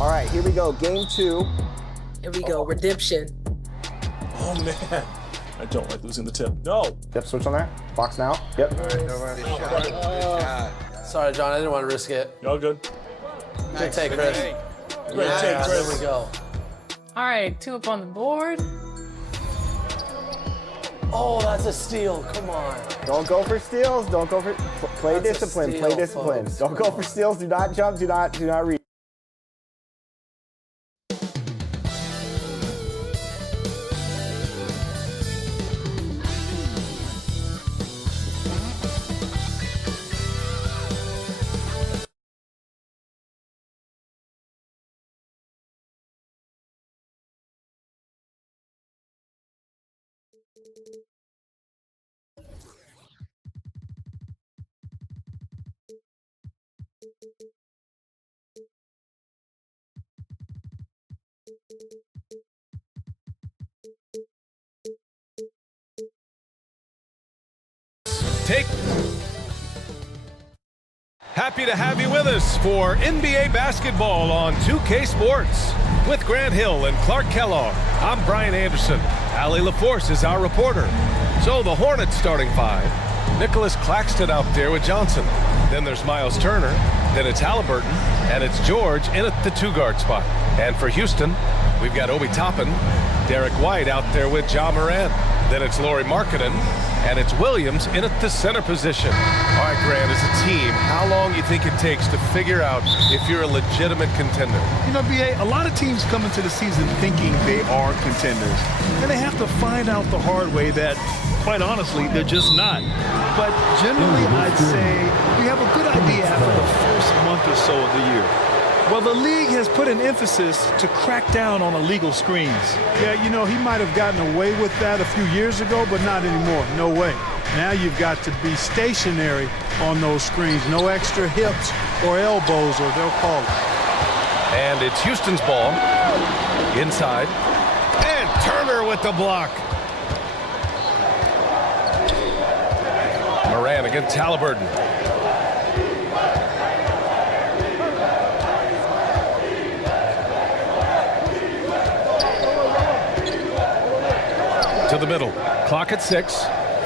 All right, here we go. Game 2. Here we go. Redemption. Oh, man. I don't like losing the tip. No. Yep, switch on there. Box now. Yep. All right, nobody shot. Good shot. Sorry, John. I didn't want to risk it. Y'all good? Good take, Chris. Great take, Chris. There we go. All right, 2 up on the board. Oh, that's a steal. Come on. Don't go for steals. Don't go for play That's a discipline. steal, Play discipline. folks. Don't go for steals. Do not jump. Do not reach. Happy to have you with us for NBA basketball on 2K Sports. With Grant Hill and Clark Kellogg, I'm Brian Anderson. Allie LaForce is our reporter. So the Hornets starting 5. Nicholas Claxton out there with Johnson. Then there's Miles Turner. Then it's Halliburton. And it's George in at the 2-guard spot. And for Houston, we've got Obi Toppin, Derek White out there with Ja Morant. Then it's Lauri Markkanen, and it's Williams in at the center position. All right, Grant, as a team, how long you think it takes to figure out if you're a legitimate contender? You know, BA, a lot of teams come into the season thinking they are contenders, and they have to find out the hard way that, quite honestly, they're just not. But generally, I'd say we have a good idea after the first month or so of the year. Well, the league has put an emphasis to crack down on illegal screens. Yeah, you know, he might have gotten away with that a few years ago, but not anymore. No way. Now you've got to be stationary on those screens. No extra hips or elbows, or they'll call it. And it's Houston's ball. Inside. And Turner with the block. Morant against Halliburton. To the middle. Clock at 6.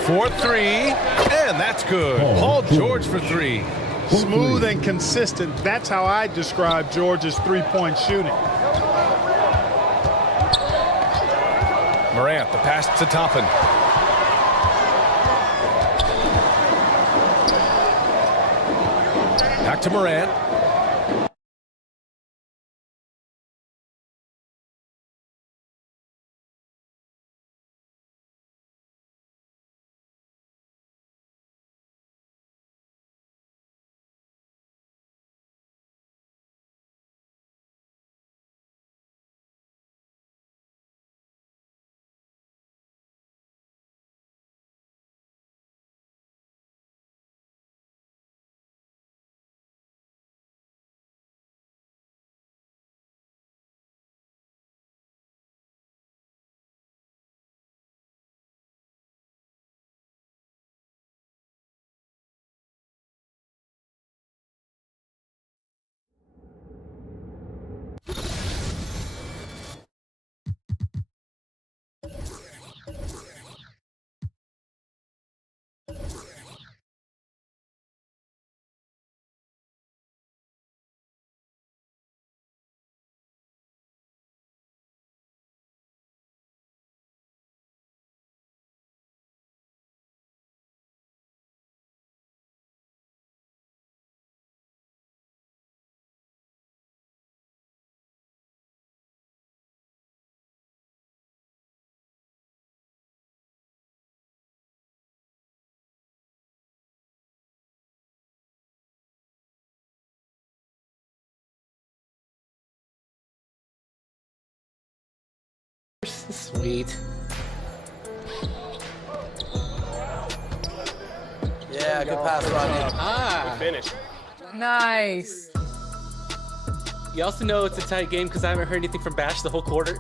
4-3. And that's good. Paul George for 3. Smooth and consistent. That's how I describe George's three-point shooting. Morant, the pass to Toppin. Back to Morant. Sweet. Yeah, good pass, Rodney. Ah. Finish. Nice. You also know it's a tight game because I haven't heard anything from Bash the whole quarter.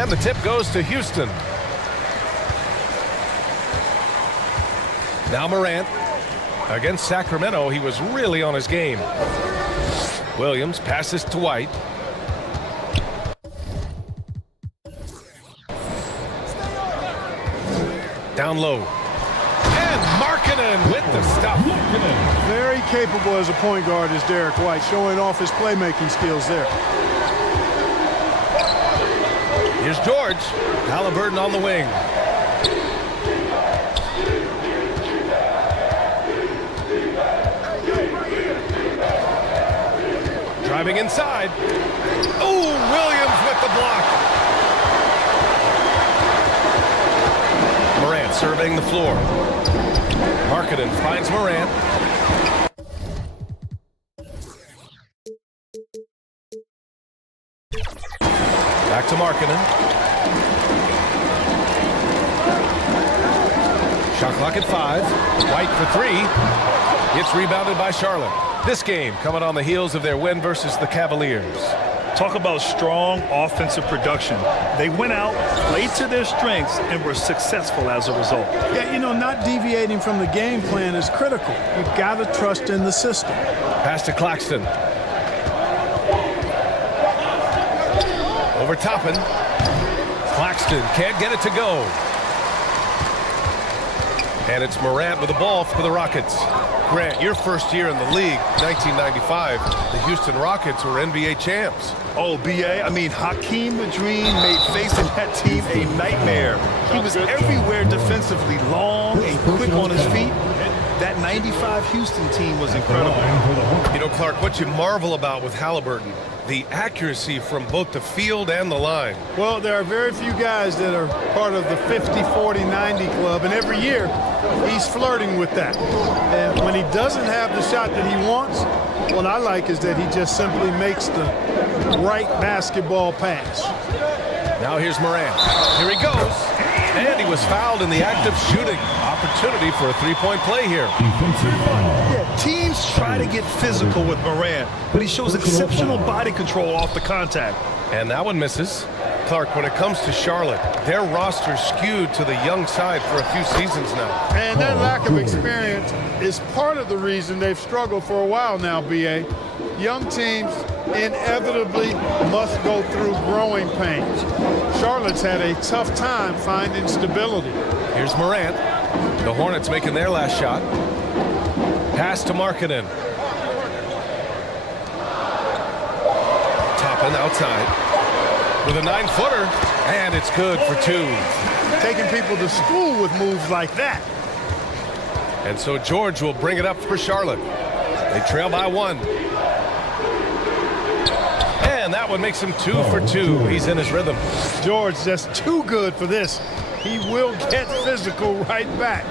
And the tip goes to Houston. Now Morant. Against Sacramento, he was really on his game. Williams passes to White. Down low. And Markkanen with the stop. Very capable as a point guard is Derek White, showing off his playmaking skills there. Here's George. Halliburton on the wing. Driving inside. Oh, Williams with the block. Morant surveying the floor. Markkanen finds Morant. Back to Markkanen. Shot clock at 5. White for 3. Gets rebounded by Charlotte. This game coming on the heels of their win versus the Cavaliers. Talk about strong offensive production. They went out, played to their strengths, and were successful as a result. Yeah, you know, not deviating from the game plan is critical. You've got to trust in the system. Pass to Claxton. Over Toppin. Claxton can't get it to go. And it's Morant with the ball for the Rockets. Grant, your first year in the league, 1995, the Houston Rockets were NBA champs. Oh, B.A., I mean, Hakeem the Dream made facing that team a nightmare. He was everywhere defensively, long and quick on his feet. That 95 Houston team was incredible. You know, Clark, what you marvel about with Halliburton, the accuracy from both the field and the line. Well, there are very few guys that are part of the 50, 40, 90 club, and every year he's flirting with that. And when he doesn't have the shot that he wants, what I like is that he just simply makes the right basketball pass. Now here's Morant. Here he goes. And he was fouled in the act of shooting. Opportunity for a three-point play here. Yeah, teams try to get physical with Morant, but he shows exceptional body control off the contact. And that one misses. Clark, when it comes to Charlotte, their roster skewed to the young side for a few seasons now. And that lack of experience is part of the reason they've struggled for a while now, B.A. Young teams inevitably must go through growing pains. Charlotte's had a tough time finding stability. Here's Morant. The Hornets making their last shot. Pass to Markkanen. Toppin outside with a 9-footer, and it's good for 2. Taking people to school with moves like that. And so George will bring it up for Charlotte. They trail by 1. And that one makes him 2 for 2. He's in his rhythm. George just too good for this. He will get physical right back.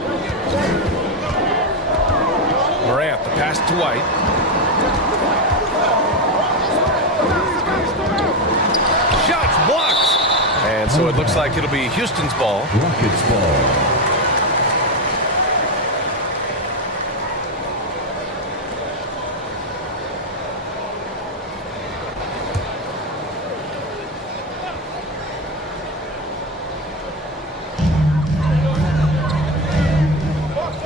Morant, the pass to White. Shots blocked. And so it looks like it'll be Houston's ball. Rockets ball.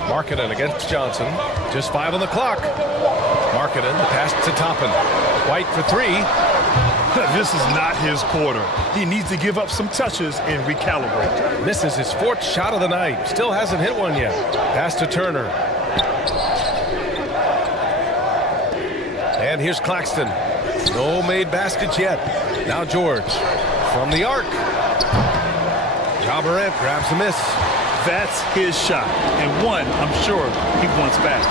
Markkanen against Johnson. Just 5 on the clock. Markkanen, the pass to Toppin. White for 3. This is not his quarter. He needs to give up some touches and recalibrate. Misses his 4th shot of the night. Still hasn't hit one yet. Pass to Turner. And here's Claxton. No made baskets yet. Now George from the arc. Ja Morant grabs a miss. That's his shot, and one I'm sure he wants back.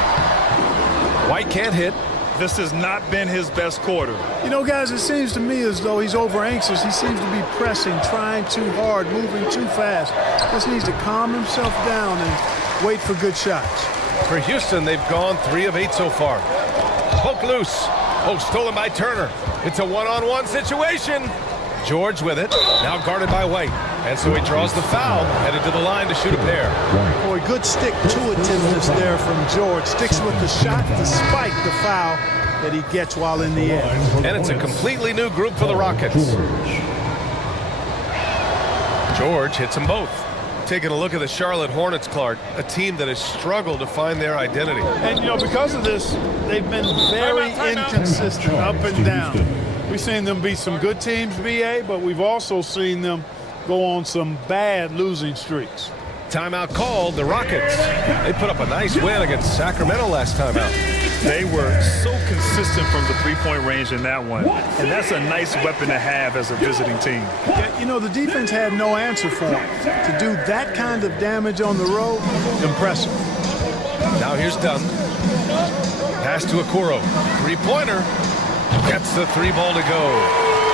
White can't hit. This has not been his best quarter. You know, guys, it seems to me as though he's over anxious. He seems to be pressing, trying too hard, moving too fast. Just needs to calm himself down and wait for good shots. For Houston, they've gone 3 of 8 so far. Poke loose. Oh, stolen by Turner. It's a one-on-one situation. George with it, now guarded by White. And so he draws the foul, headed to the line to shoot a pair. Boy, good stick-to-itiveness there from George. Sticks with the shot despite the foul that he gets while in the air. And it's a completely new group for the Rockets. George hits them both. Taking a look at the Charlotte Hornets, Clark, a team that has struggled to find their identity. And, you know, because of this, they've been very inconsistent, up and down. We've seen them beat some good teams, BA, but we've also seen them go on some bad losing streaks. Timeout called, the Rockets. They put up a nice win against Sacramento last time out. They were so consistent from the three-point range in that one. And that's a nice weapon to have as a visiting team. Yeah, you know, the defense had no answer for them. To do that kind of damage on the road, impressive. Now here's Dunn. Pass to Okoro. Three-pointer. Gets the three ball to go.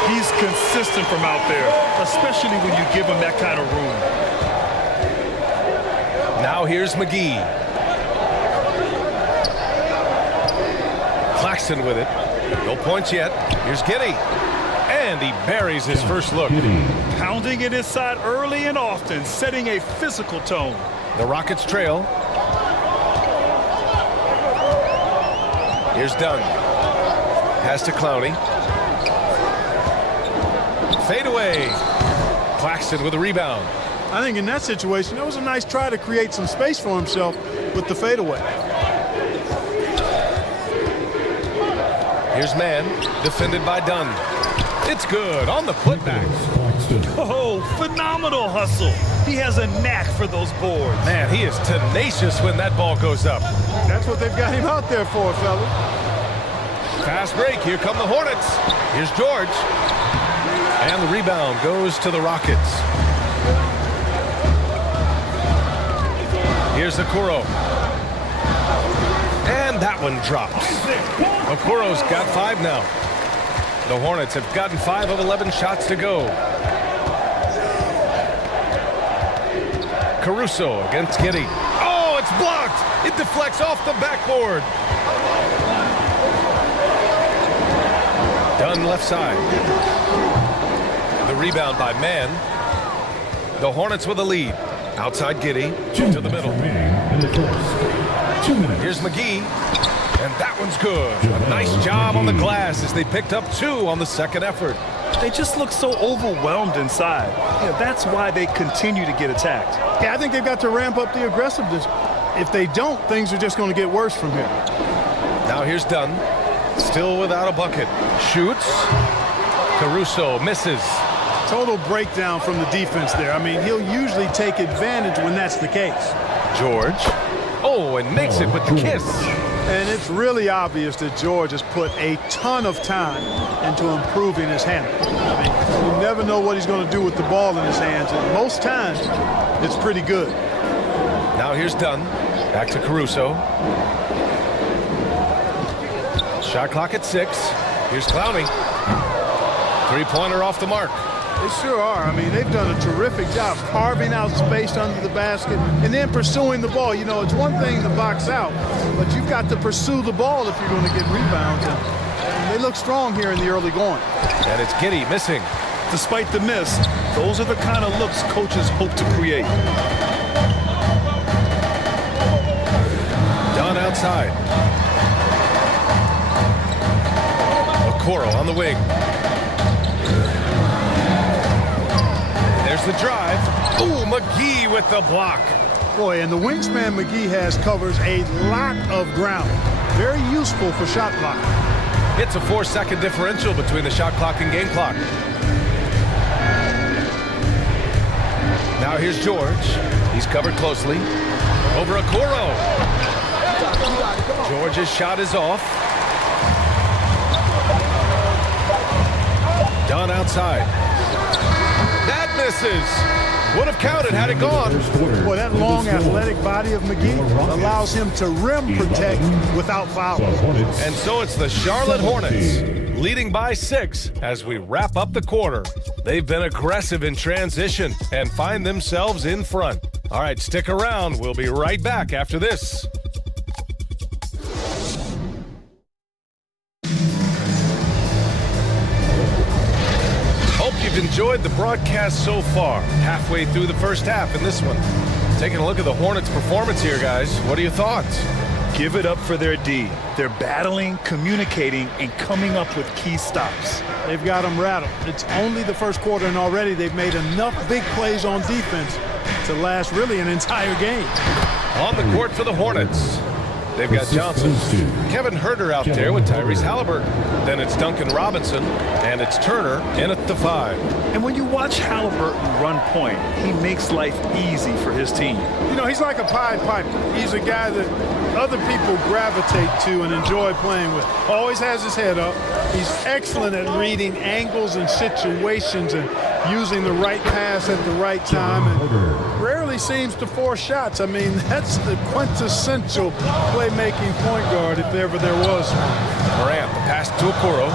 He's consistent from out there, especially when you give him that kind of room. Now here's McGee. Claxton with it. No points yet. Here's Giddey. And he buries his first look. Pounding it inside early and often, setting a physical tone. The Rockets trail. Here's Dunn. Pass to Clowney. Fade away. Claxton with a rebound. I think in that situation, that was a nice try to create some space for himself with the fadeaway. Here's Mann, defended by Dunn. It's good on the putback. Oh, phenomenal hustle. He has a knack for those boards. Man, he is tenacious when that ball goes up. That's what they've got him out there for, fellas. Fast break. Here come the Hornets. Here's George. And the rebound goes to the Rockets. Here's Okoro. And that one drops. Okoro's got 5 now. The Hornets have gotten 5 of 11 shots to go. Caruso against Giddey. Oh, it's blocked. It deflects off the backboard. Dunn left side. The rebound by Mann. The Hornets with a lead. Outside Giddey to the middle. Here's McGee. And that one's good. A nice job on the glass as they picked up 2 on the second effort. They just look so overwhelmed inside. Yeah, that's why they continue to get attacked. Yeah, I think they've got to ramp up the aggressiveness. If they don't, things are just going to get worse from here. Now here's Dunn. Still without a bucket. Shoots. Caruso misses. Total breakdown from the defense there. I mean, he'll usually take advantage when that's the case. George. Oh, and makes it with the kiss. And it's really obvious that George has put a ton of time into improving his handle. I mean, you never know what he's going to do with the ball in his hands, and most times, it's pretty good. Now here's Dunn. Back to Caruso. Shot clock at 6. Here's Clowney. Three-pointer off the mark. They sure are. I mean, they've done a terrific job carving out space under the basket and then pursuing the ball. You know, it's one thing to box out, but you've got to pursue the ball if you're going to get rebounds. And they look strong here in the early going. And it's Giddey missing. Despite the miss, those are the kind of looks coaches hope to create. Dunn outside. Okoro on the wing. There's the drive. Ooh, McGee with the block. Boy, and the wingspan McGee has covers a lot of ground. Very useful for shot blocking. It's a 4-second differential between the shot clock and game clock. Now here's George. He's covered closely. Over Okoro. George's shot is off. Dunn outside. That misses. Would have counted had it gone. Boy, that long athletic body of McGee allows him to rim protect without fouling. And so it's the Charlotte Hornets leading by 6 as we wrap up the quarter. They've been aggressive in transition and find themselves in front. All right, stick around. We'll be right back after this. Hope you've enjoyed the broadcast so far. Halfway through the first half in this one. Taking a look at the Hornets' performance here, guys. What are your thoughts? Give it up for their D. They're battling, communicating, and coming up with key stops. They've got them rattled. It's only the first quarter, and already they've made enough big plays on defense to last really an entire game. On the court for the Hornets, they've got Johnson, Kevin Huerter out there with Tyrese Halliburton. Then it's Duncan Robinson, and it's Turner in at the 5. And when you watch Halliburton run point, he makes life easy for his team. You know, he's like a Pied Piper. He's a guy that other people gravitate to and enjoy playing with. Always has his head up. He's excellent at reading angles and situations and using the right pass at the right time, and rarely seems to force shots. I mean, that's the quintessential playmaking point guard if ever there was. Morant, the pass to Okoro.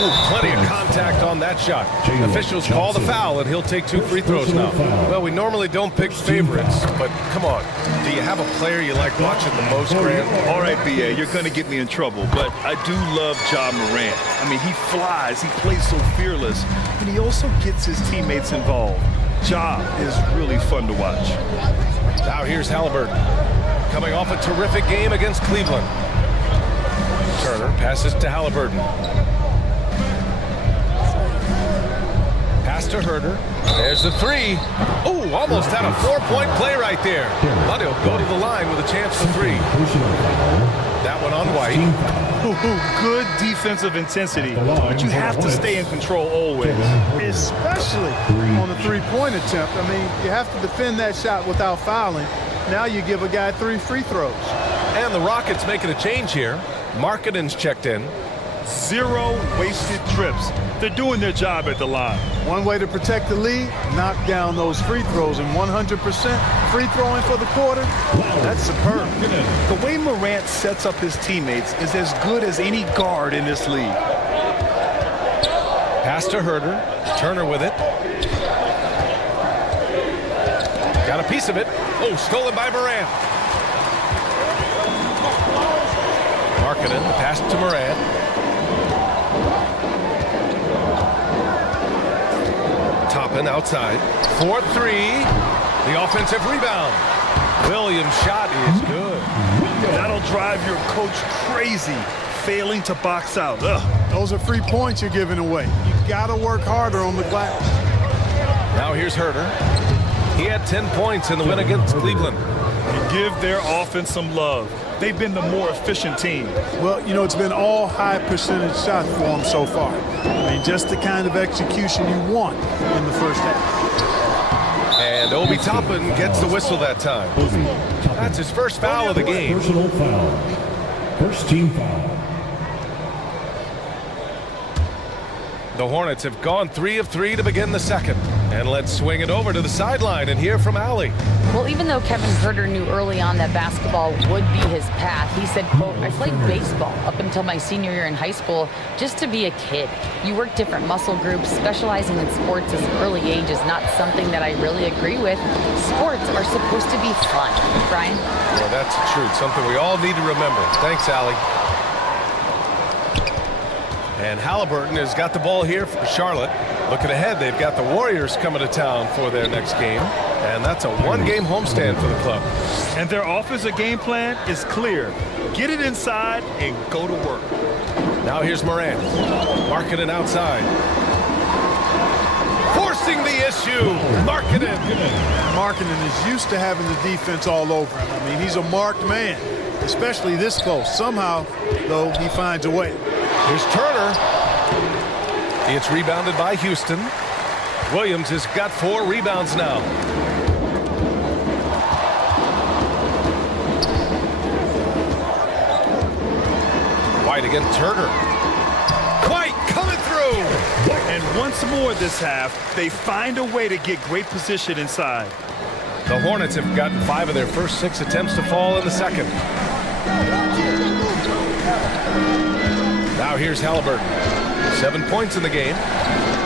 Oh, plenty of contact on that shot. Officials call the foul, and he'll take 2 free throws now. Well, we normally don't pick favorites, but come on. Do you have a player you like watching the most, Grant? All right, B.A., you're going to get me in trouble, but I do love Ja Morant. I mean, he flies, he plays so fearless, and he also gets his teammates involved. Ja is really fun to watch. Now here's Halliburton, coming off a terrific game against Cleveland. Turner passes to Halliburton. Pass to Huerter. There's the 3. Oh, almost had a 4-point play right there. But he'll go to the line with a chance for 3. That one on White. Good defensive intensity, but you have to stay in control always. Especially on the three-point attempt. I mean, you have to defend that shot without fouling. Now you give a guy 3 free throws. And the Rockets making a change here. Markkanen's checked in. 0 wasted trips. They're doing their job at the line. One way to protect the lead, knock down those free throws, and 100% free throwing for the quarter, that's superb. The way Morant sets up his teammates is as good as any guard in this league. Pass to Huerter. Turner with it. Got a piece of it. Oh, stolen by Morant. Markkanen, the pass to Morant. Toppin outside. 4-3. The offensive rebound. Williams' shot is good. That'll drive your coach crazy, failing to box out. Ugh. Those are free points you're giving away. You got to work harder on the glass. Now here's Huerter. He had 10 points in the win against Cleveland. And give their offense some love. They've been the more efficient team. Well, you know, it's been all high percentage shots for them so far. I mean, just the kind of execution you want in the first half. And Obi Toppin gets the whistle that time. That's his first foul of the game. Personal foul. First team foul. The Hornets have gone 3 of 3 to begin the second. And let's swing it over to the sideline and hear from Allie. Well, even though Kevin Huerter knew early on that basketball would be his path, he said, quote, I played baseball up until my senior year in high school just to be a kid. You work different muscle groups. Specializing in sports at an early age is not something that I really agree with. Sports are supposed to be fun. Brian? Well, that's the truth. Something we all need to remember. Thanks, Allie. And Halliburton has got the ball here for Charlotte. Looking ahead, they've got the Warriors coming to town for their next game. And that's a 1-game homestand for the club. And their offensive game plan is clear. Get it inside and go to work. Now here's Morant. Markkanen outside. Forcing the issue. Markkanen. Markkanen is used to having the defense all over him. I mean, he's a marked man, especially this close. Somehow, though, he finds a way. Here's Turner. It's rebounded by Houston. Williams has got 4 rebounds now. White against Turner. White coming through. And once more this half, they find a way to get great position inside. The Hornets have gotten 5 of their first 6 attempts to fall in the second. Now here's Halliburton. 7 points in the game.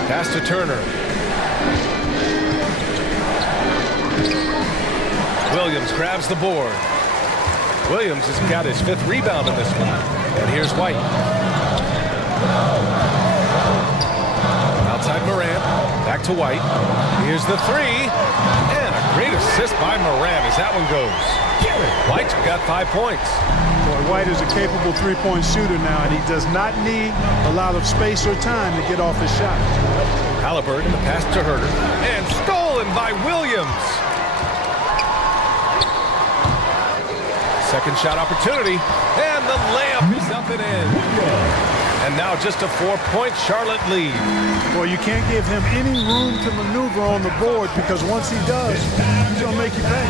Pass to Turner. Williams grabs the board. Williams has got his 5th rebound in this one. And here's White. Outside Morant. Back to White. Here's the 3. And a great assist by Moran as that one goes. White's got 5 points. Boy, White is a capable three-point shooter now, and he does not need a lot of space or time to get off his shot. Halliburton, the pass to Herter, and stolen by Williams. Second shot opportunity, and the layup is up and in. And now just a 4-point Charlotte lead. Well, you can't give him any room to maneuver on the board, because once he does, he's going to make you pay.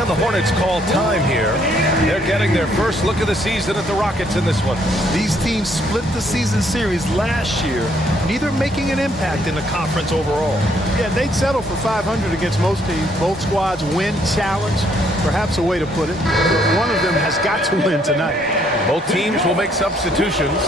And the Hornets call time here. They're getting their first look of the season at the Rockets in this one. These teams split the season series last year, neither making an impact in the conference overall. Yeah, they'd settle for 500 against most teams. Both squads win challenge, perhaps a way to put it. But one of them has got to win tonight. Both teams will make substitutions.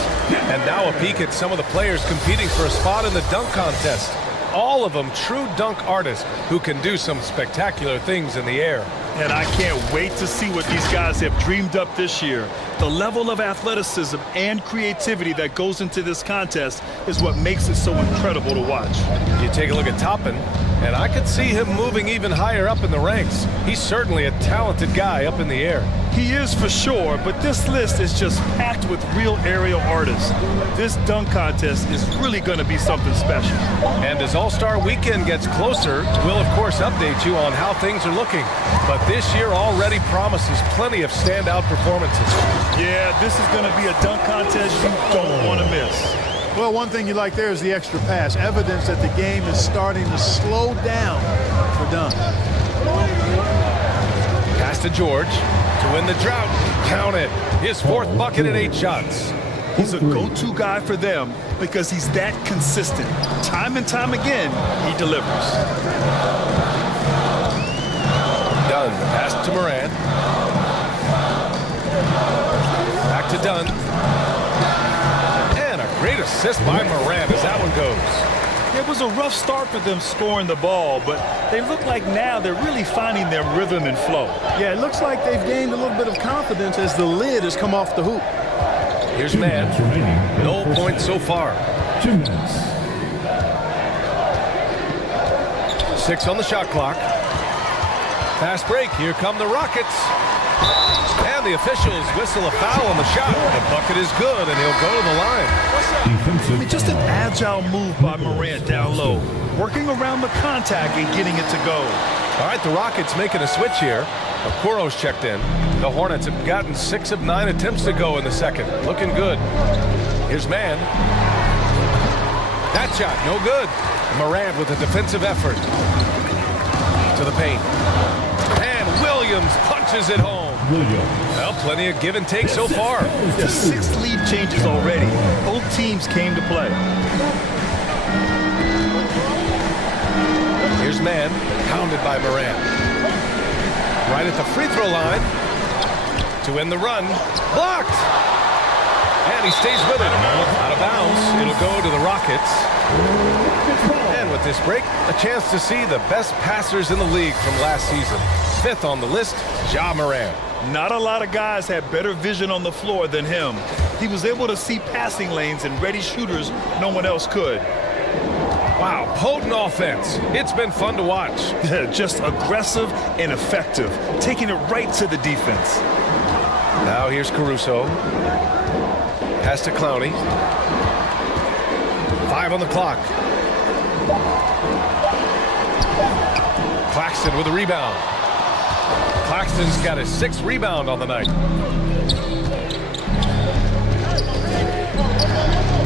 And now a peek at some of the players competing for a spot in the dunk contest. All of them true dunk artists who can do some spectacular things in the air. And I can't wait to see what these guys have dreamed up this year. The level of athleticism and creativity that goes into this contest is what makes it so incredible to watch. You take a look at Toppin, and I could see him moving even higher up in the ranks. He's certainly a talented guy up in the air. He is for sure, but this list is just packed with real aerial artists. This dunk contest is really going to be something special. And as All-Star Weekend gets closer, we'll of course update you on how things are looking. But this year already promises plenty of standout performances. Yeah, this is going to be a dunk contest you don't want to miss. Well, one thing you like there is the extra pass. Evidence that the game is starting to slow down for Dunn. Pass to George to win the drought. Count it. His 4th bucket in 8 shots. He's a go-to guy for them because he's that consistent. Time and time again, he delivers. Dunn, pass to Moran. Back to Dunn. And a great assist by Moran as that one goes. It was a rough start for them scoring the ball, but they look like now they're really finding their rhythm and flow. Yeah, it looks like they've gained a little bit of confidence as the lid has come off the hoop. Here's Mann. No points so far. 2 minutes. 6 on the shot clock. Fast break. Here come the Rockets. And the officials whistle a foul on the shot. The bucket is good, and he'll go to the line. I mean, just an agile move by Moran down low, working around the contact and getting it to go. All right, the Rockets making a switch here. Okoro's checked in. The Hornets have gotten 6 of 9 attempts to go in the second. Looking good. Here's Mann. That shot, no good. Moran with a defensive effort. To the paint. And Williams punches it home. Well, plenty of give and take so far. The 6 lead changes already. Both teams came to play. Here's Mann, pounded by Moran. Right at the free throw line to win the run. Blocked! And he stays with it. Out of bounds. It'll go to the Rockets. And with this break, a chance to see the best passers in the league from last season. 5th on the list, Ja Morant. Not a lot of guys had better vision on the floor than him. He was able to see passing lanes and ready shooters no one else could. Wow, potent offense. It's been fun to watch. Just aggressive and effective, taking it right to the defense. Now here's Caruso. Pass to Clowney. 5 on the clock. Claxton with a rebound. Claxton's got his 6th rebound on the night.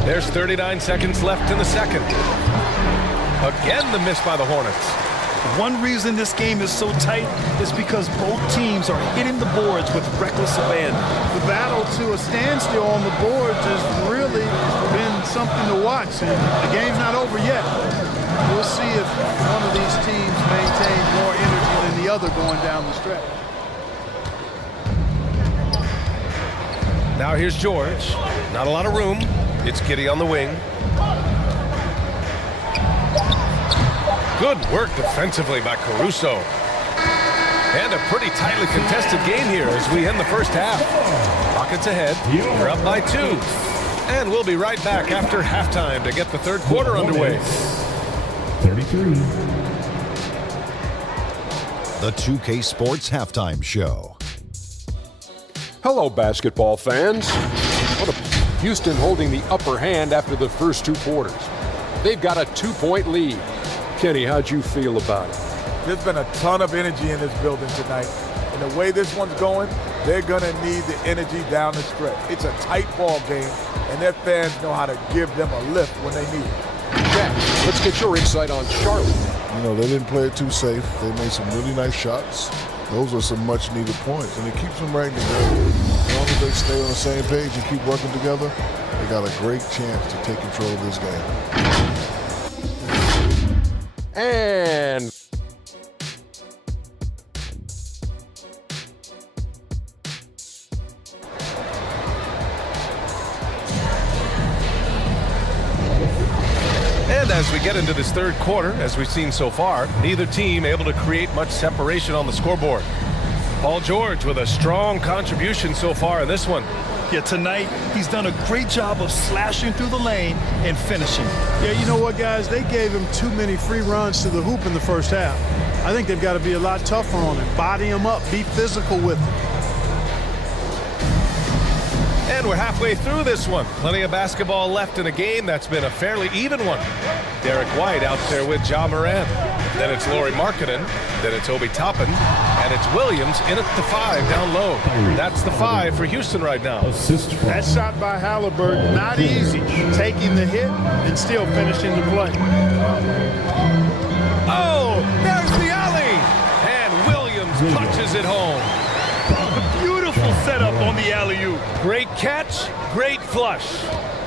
There's 39 seconds left in the second. Again, the miss by the Hornets. One reason this game is so tight is because both teams are hitting the boards with reckless abandon. The battle to a standstill on the boards has really been something to watch, and the game's not over yet. We'll see if one of these teams maintains more energy than the other going down the stretch. Now here's George. Not a lot of room. It's Giddey on the wing. Good work defensively by Caruso. And a pretty tightly contested game here as we end the first half. Rockets ahead. They're up by 2. And we'll be right back after halftime to get the third quarter underway. 33. the 2K Sports Halftime Show. Hello, basketball fans. Houston holding the upper hand after the first 2 quarters. They've got a 2-point lead. Kenny, how'd you feel about it? There's been a ton of energy in this building tonight. And the way this one's going, they're going to need the energy down the stretch. It's a tight ball game, and their fans know how to give them a lift when they need it. Jack, let's get your insight on Charlotte. You know, they didn't play it too safe. They made some really nice shots. Those are some much-needed points, and it keeps them right together. As long as they stay on the same page and keep working together, they got a great chance to take control of this game. And as we get into this third quarter, as we've seen so far, neither team able to create much separation on the scoreboard. Paul George with a strong contribution so far in this one. Yeah, tonight he's done a great job of slashing through the lane and finishing. Yeah, you know what, guys? They gave him too many free runs to the hoop in the first half. I think they've got to be a lot tougher on him. Body him up, be physical with him. And we're halfway through this one. Plenty of basketball left in a game that's been a fairly even one. Derek White out there with Ja Morant. Then it's Lauri Markkanen. Then it's Obi Toppin. And it's Williams in at the 5 down low. That's the 5 for Houston right now. That shot by Halliburton, not easy. Taking the hit and still finishing the play. Oh, there's the alley. And Williams punches it home. Beautiful setup on the alley-oop. Great catch, great flush.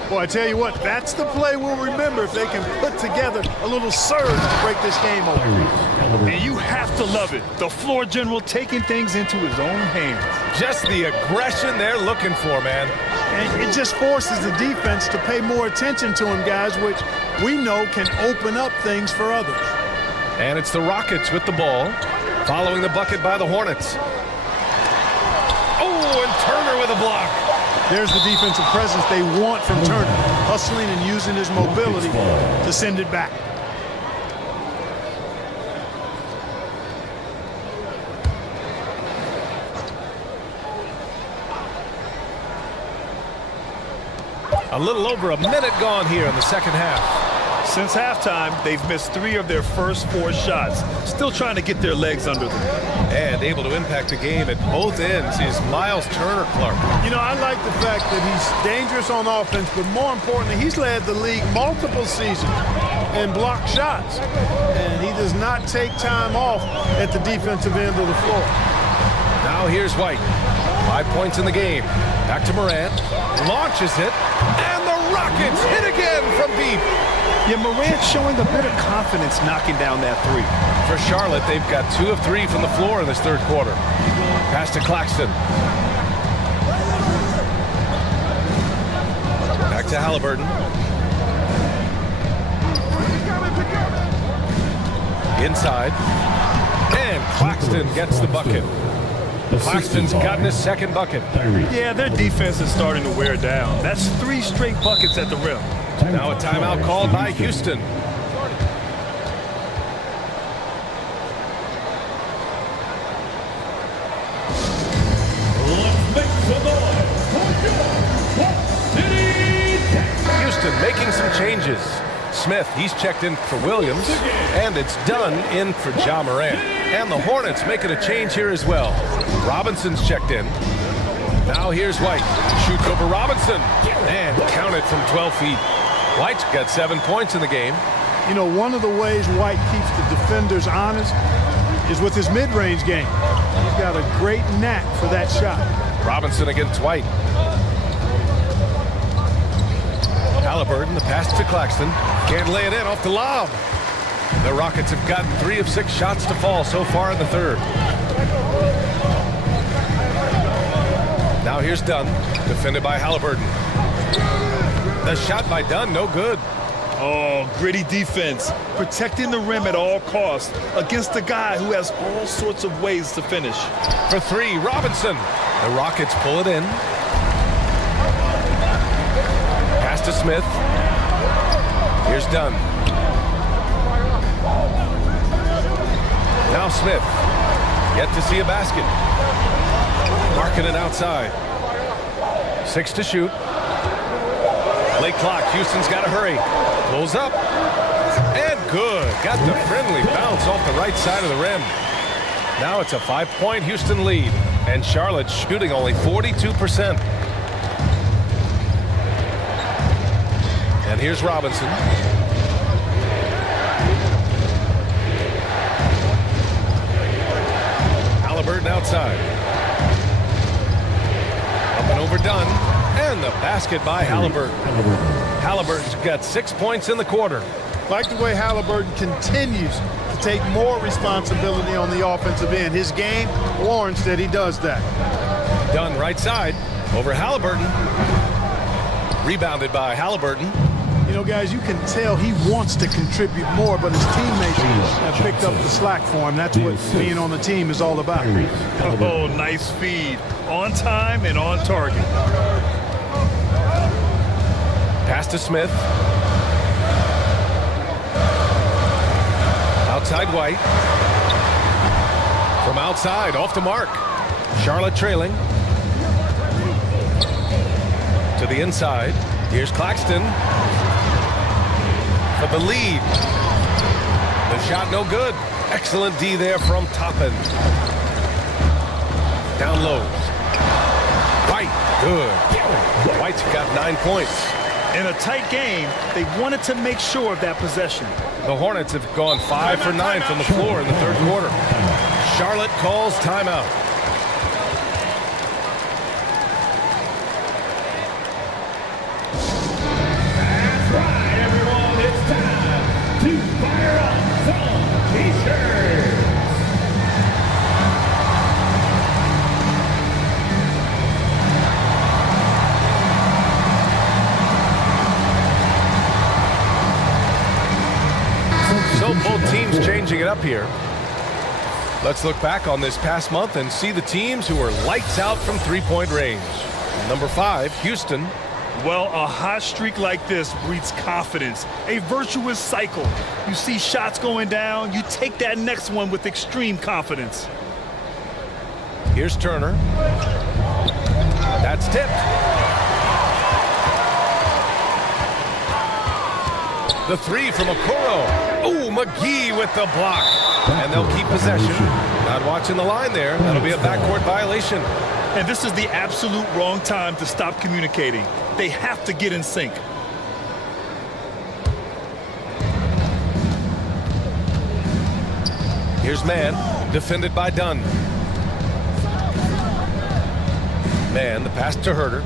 Boy, I tell you what, that's the play we'll remember if they can put together a little surge to break this game open. And you have to love it. The floor general taking things into his own hands. Just the aggression they're looking for, man. And it just forces the defense to pay more attention to him, guys, which we know can open up things for others. And it's the Rockets with the ball, following the bucket by the Hornets. Oh, and Turner with a block. There's the defensive presence they want from Turner, hustling and using his mobility to send it back. A little over a minute gone here in the second half. Since halftime, they've missed 3 of their first 4 shots. Still trying to get their legs under them. And able to impact the game at both ends is Miles Turner, Clark. You know, I like the fact that he's dangerous on offense, but more importantly, he's led the league multiple seasons and blocked shots. And he does not take time off at the defensive end of the floor. Now here's White. 5 points in the game. Back to Morant. Launches it. And the Rockets hit again from deep. Yeah, Morant showing a bit of confidence knocking down that 3. For Charlotte, they've got 2 of 3 from the floor in this third quarter. Pass to Claxton. Back to Halliburton. Inside. And Claxton gets the bucket. Claxton's gotten his second bucket. Yeah, their defense is starting to wear down. That's 3 straight buckets at the rim. Now a timeout called by Houston. Houston making some changes. Smith, he's checked in for Williams, and it's Dunn in for Ja Morant. And the Hornets making a change here as well. Robinson's checked in. Now here's White. Shoots over Robinson, and counted from 12 feet. White's got 7 points in the game. You know, one of the ways White keeps the defenders honest is with his mid-range game. He's got a great knack for that shot. Robinson against White. Halliburton, the pass to Claxton. Can't lay it in off the lob. The Rockets have gotten 3 of 6 shots to fall so far in the third. Now here's Dunn, defended by Halliburton. The shot by Dunn, no good. Oh, gritty defense. Protecting the rim at all costs against a guy who has all sorts of ways to finish. For 3, Robinson. The Rockets pull it in. Pass to Smith. Here's Dunn. Now Smith. Yet to see a basket. Marking it outside. 6 to shoot. Late clock. Houston's got to hurry. Pulls up. And good. Got the friendly bounce off the right side of the rim. Now it's a 5-point Houston lead. And Charlotte shooting only 42%. And here's Robinson. Halliburton outside. Up and overdone. And the basket by Halliburton. Halliburton's got 6 points in the quarter. Like the way Halliburton continues to take more responsibility on the offensive end. His game warrants that he does that. Dunn right side over Halliburton. Rebounded by Halliburton. You know, guys, you can tell he wants to contribute more, but his teammates have picked up the slack for him. That's what being on the team is all about. Oh, nice feed. On time and on target. Pass to Smith. Outside White. From outside, off the mark. Charlotte trailing. To the inside. Here's Claxton. For the lead. The shot no good. Excellent D there from Toppin. Down low. White, good. White's got 9 points. In a tight game, they wanted to make sure of that possession. The Hornets have gone 5 for 9 from the floor in the third quarter. Charlotte calls timeout. That's right, everyone. It's time to fire up some t-shirts. So both teams changing it up here. Let's look back on this past month and see the teams who are lights out from three-point range. Number 5, Houston. Well, a hot streak like this breeds confidence, a virtuous cycle. You see shots going down, you take that next one with extreme confidence. Here's Turner. That's tipped. The 3 from Okoro. Oh, McGee with the block. And they'll keep possession. Not watching the line there. That'll be a backcourt violation. And this is the absolute wrong time to stop communicating. They have to get in sync. Here's Mann, defended by Dunn. Mann, the pass to Herter.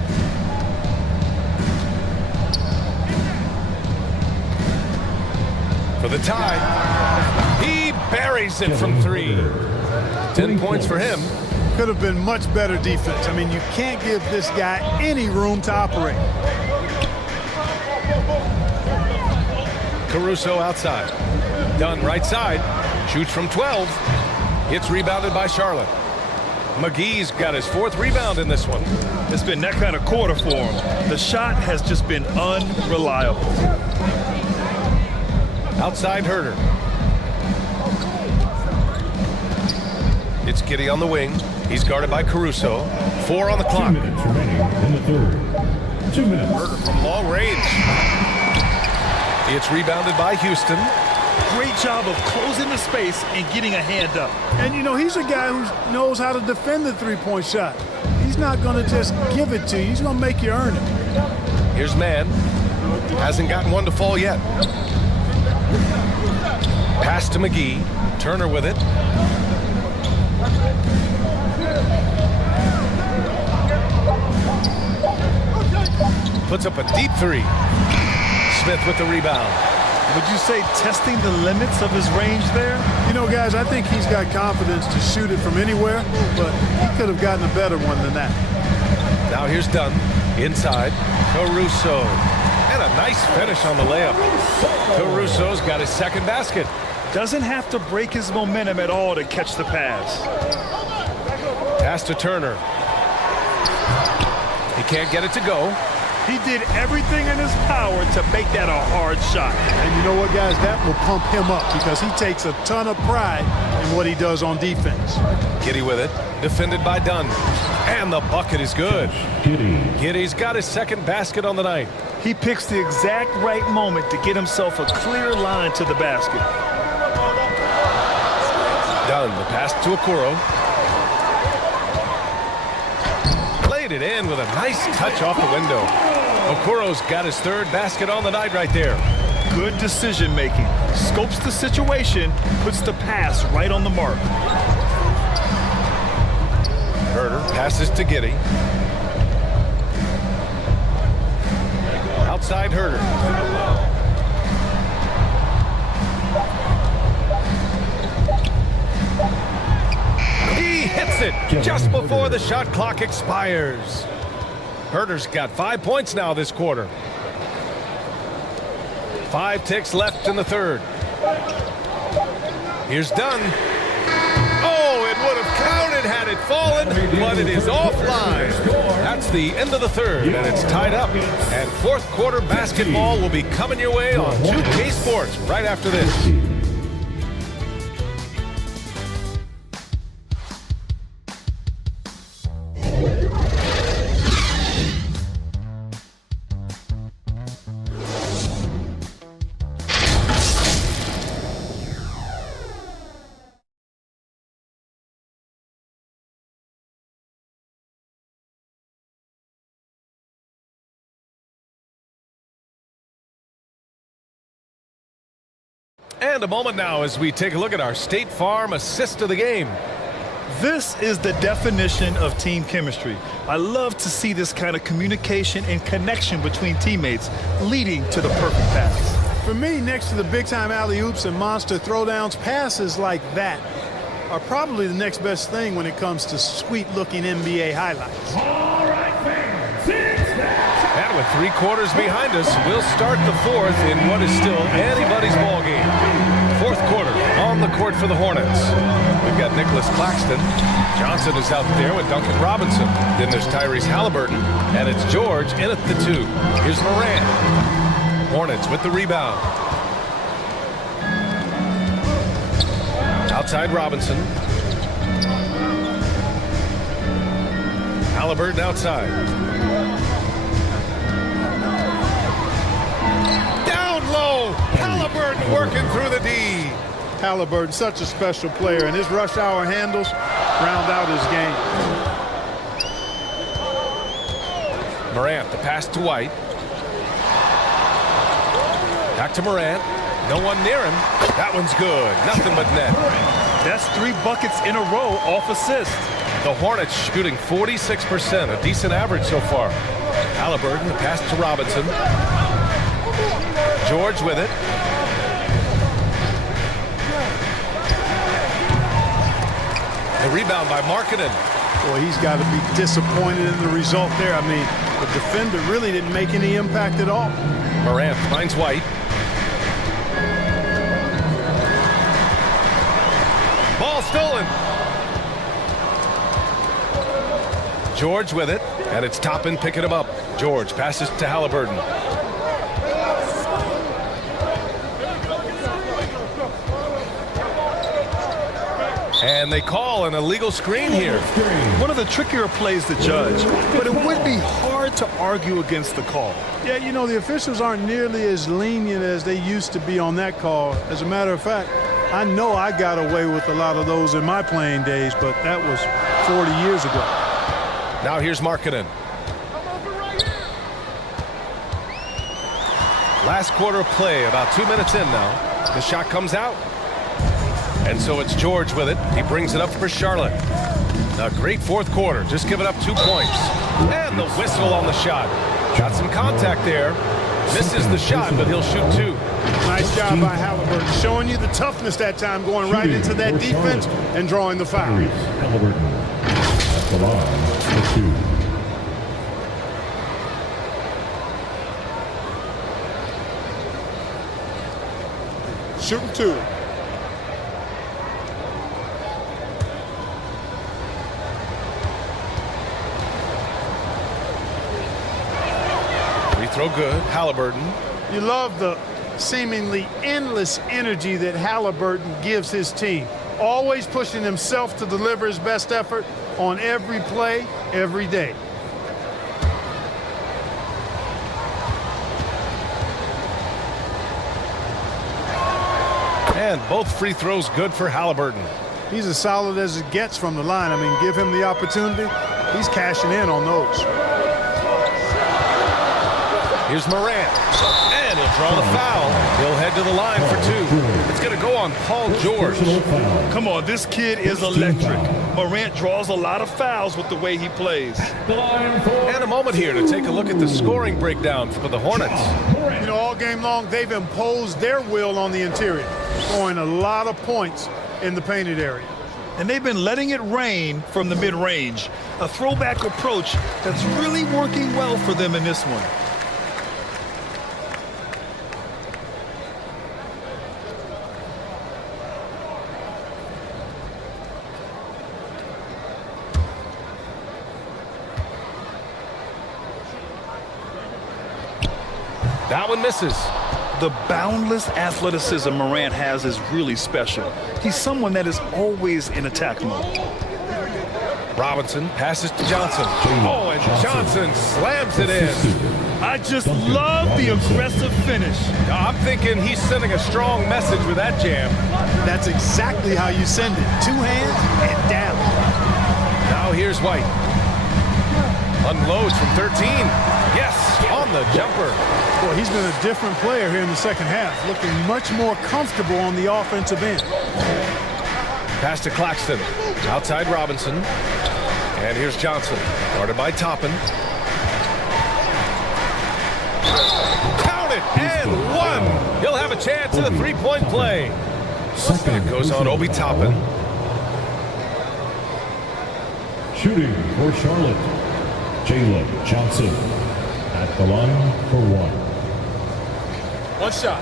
For the tie. He buries it from 3. 10 points for him. Could have been much better defense. I mean, you can't give this guy any room to operate. Caruso outside. Dunn right side. Shoots from 12. It's rebounded by Charlotte. McGee's got his 4th rebound in this one. It's been that kind of quarter for him. The shot has just been unreliable. Outside Herter. It's Giddey on the wing. He's guarded by Caruso. 4 on the clock. 2 minutes remaining in the third. 2 minutes. Herter from long range. It's rebounded by Houston. Great job of closing the space and getting a hand up. And, you know, he's a guy who knows how to defend the three-point shot. He's not going to just give it to you. He's going to make you earn it. Here's Mann. Hasn't gotten one to fall yet. Pass to McGee. Turner with it. Puts up a deep 3. Smith with the rebound. Would you say testing the limits of his range there? You know, guys, I think he's got confidence to shoot it from anywhere, but he could have gotten a better one than that. Now here's Dunn. Inside. Caruso. And a nice finish on the layup. Caruso's got his 2nd basket. Doesn't have to break his momentum at all to catch the pass. Pass to Turner. He can't get it to go. He did everything in his power to make that a hard shot. And you know what, guys? That will pump him up because he takes a ton of pride in what he does on defense. Giddy with it, defended by Dunn. And the bucket is good. Giddy's got his second basket on the night. He picks the exact right moment to get himself a clear line to the basket. Dunn, the pass to Okoro. Played it in with a nice touch off the window. Okoro's got his third basket on the night right there. Good decision making. Scopes the situation, puts the pass right on the mark. Herder passes to Giddy. Outside Herder. He hits it just before the shot clock expires. Herder's got 5 points now this quarter. 5 ticks left in the third. Here's Dunn. Oh, it would have counted had it fallen, but it is offline. That's the end of the third, and it's tied up. And fourth quarter basketball will be coming your way on 2K Sports right after this. And a moment now as we take a look at our State Farm assist of the game. This is the definition of team chemistry. I love to see this kind of communication and connection between teammates leading to the perfect pass. For me, next to the big-time alley-oops and monster throwdowns, passes like that are probably the next best thing when it comes to sweet-looking NBA highlights. All right, fans, it's that. And with 3 quarters behind us, we'll start the fourth in what is still anybody's ball game. Fourth quarter on the court for the Hornets. We've got Nicholas Claxton. Johnson is out there with Duncan Robinson. Then there's Tyrese Halliburton, and it's George in at the 2. Here's Morant. Hornets with the rebound. Outside Robinson. Halliburton outside. Down low. Halliburton working through the D. Halliburton, such a special player, and his rush hour handles round out his game. Morant, the pass to White. Back to Morant. No one near him. That one's good. Nothing but net. That's 3 buckets in a row off assist. The Hornets shooting 46%, a decent average so far. Halliburton, the pass to Robinson. George with it. The rebound by Markkanen. Boy, he's got to be disappointed in the result there. I mean, the defender really didn't make any impact at all. Morant finds White. Ball stolen. George with it, and it's Toppin picking him up. George passes to Halliburton. And they call an illegal screen here. One of the trickier plays to judge, but it would be hard to argue against the call. Yeah, you know, the officials aren't nearly as lenient as they used to be on that call. As a matter of fact, I know I got away with a lot of those in my playing days, but that was 40 years ago. Now here's Markkanen. Last quarter of play, about 2 minutes in now. The shot comes out. And so it's George with it. He brings it up for Charlotte. A great fourth quarter, just giving up 2 points. And the whistle on the shot. Got some contact there. Misses the shot, but he'll shoot 2. Nice job by Halliburton, showing you the toughness that time, going right into that defense and drawing the foul. Halliburton at the line for 2. Shooting 2. throw good. Halliburton. You love the seemingly endless energy that Halliburton gives his team. Always pushing himself to deliver his best effort on every play, every day. And both free throws good for Halliburton. He's as solid as it gets from the line. I mean, give him the opportunity. He's cashing in on those. Here's Morant. And he'll draw the foul. He'll head to the line for two. It's going to go on Paul George. Come on, this kid is electric. Morant draws a lot of fouls with the way he plays. And a moment here to take a look at the scoring breakdown for the Hornets. You know, all game long, they've imposed their will on the interior, scoring a lot of points in the painted area. And they've been letting it rain from the mid-range. A throwback approach that's really working well for them in this one. That one misses. The boundless athleticism Morant has is really special. He's someone that is always in attack mode. Robinson passes to Johnson. Oh, and Johnson slams it in. I just love the aggressive finish. I'm thinking he's sending a strong message with that jam. That's exactly how you send it. Two hands and down. Now here's White. Unloads from 13. Yes, on the jumper. Boy, he's been a different player here in the second half, looking much more comfortable on the offensive end. Pass to Claxton. Outside Robinson. And here's Johnson. Guarded by Toppin. Count it! And one! He'll have a chance at a three-point play. It goes on Obi Toppin. Shooting for Charlotte, Jalen Johnson at the line for one. One shot.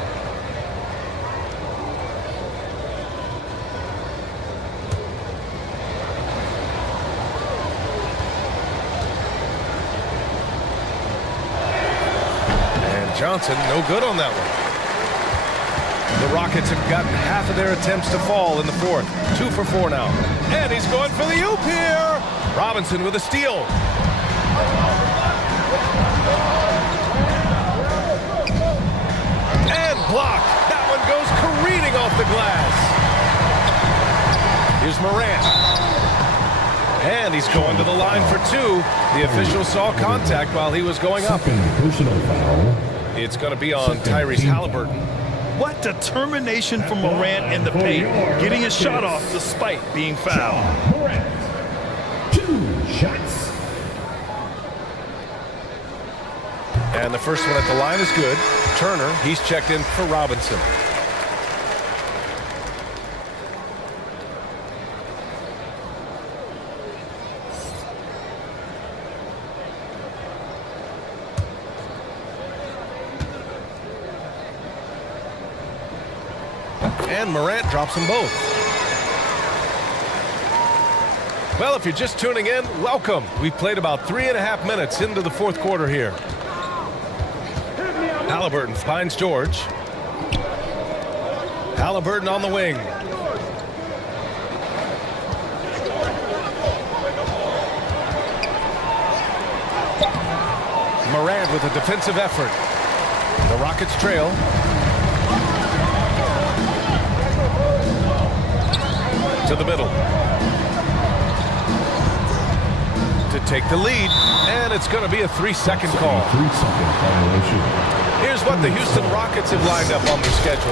And Johnson, no good on that one. The Rockets have gotten half of their attempts to fall in the fourth. 2 for 4 now. And he's going for the oop here. Robinson with a steal. And blocked. That one goes careening off the glass. Here's Morant. And he's going to the line for 2. The official saw contact while he was going up. Personal foul. It's going to be on Tyrese Halliburton. What determination from Morant in the paint, getting his shot off despite being fouled. Morant. 2 shots. And the first one at the line is good. Turner, he's checked in for Robinson. And Morant drops them both. Well, if you're just tuning in, welcome. We've played about 3.5 minutes into the fourth quarter here. Halliburton finds George. Halliburton on the wing. Morant with a defensive effort. The Rockets trail. To the middle. To take the lead, and it's going to be a 3-second call. 3-second violation. Here's what the Houston Rockets have lined up on their schedule.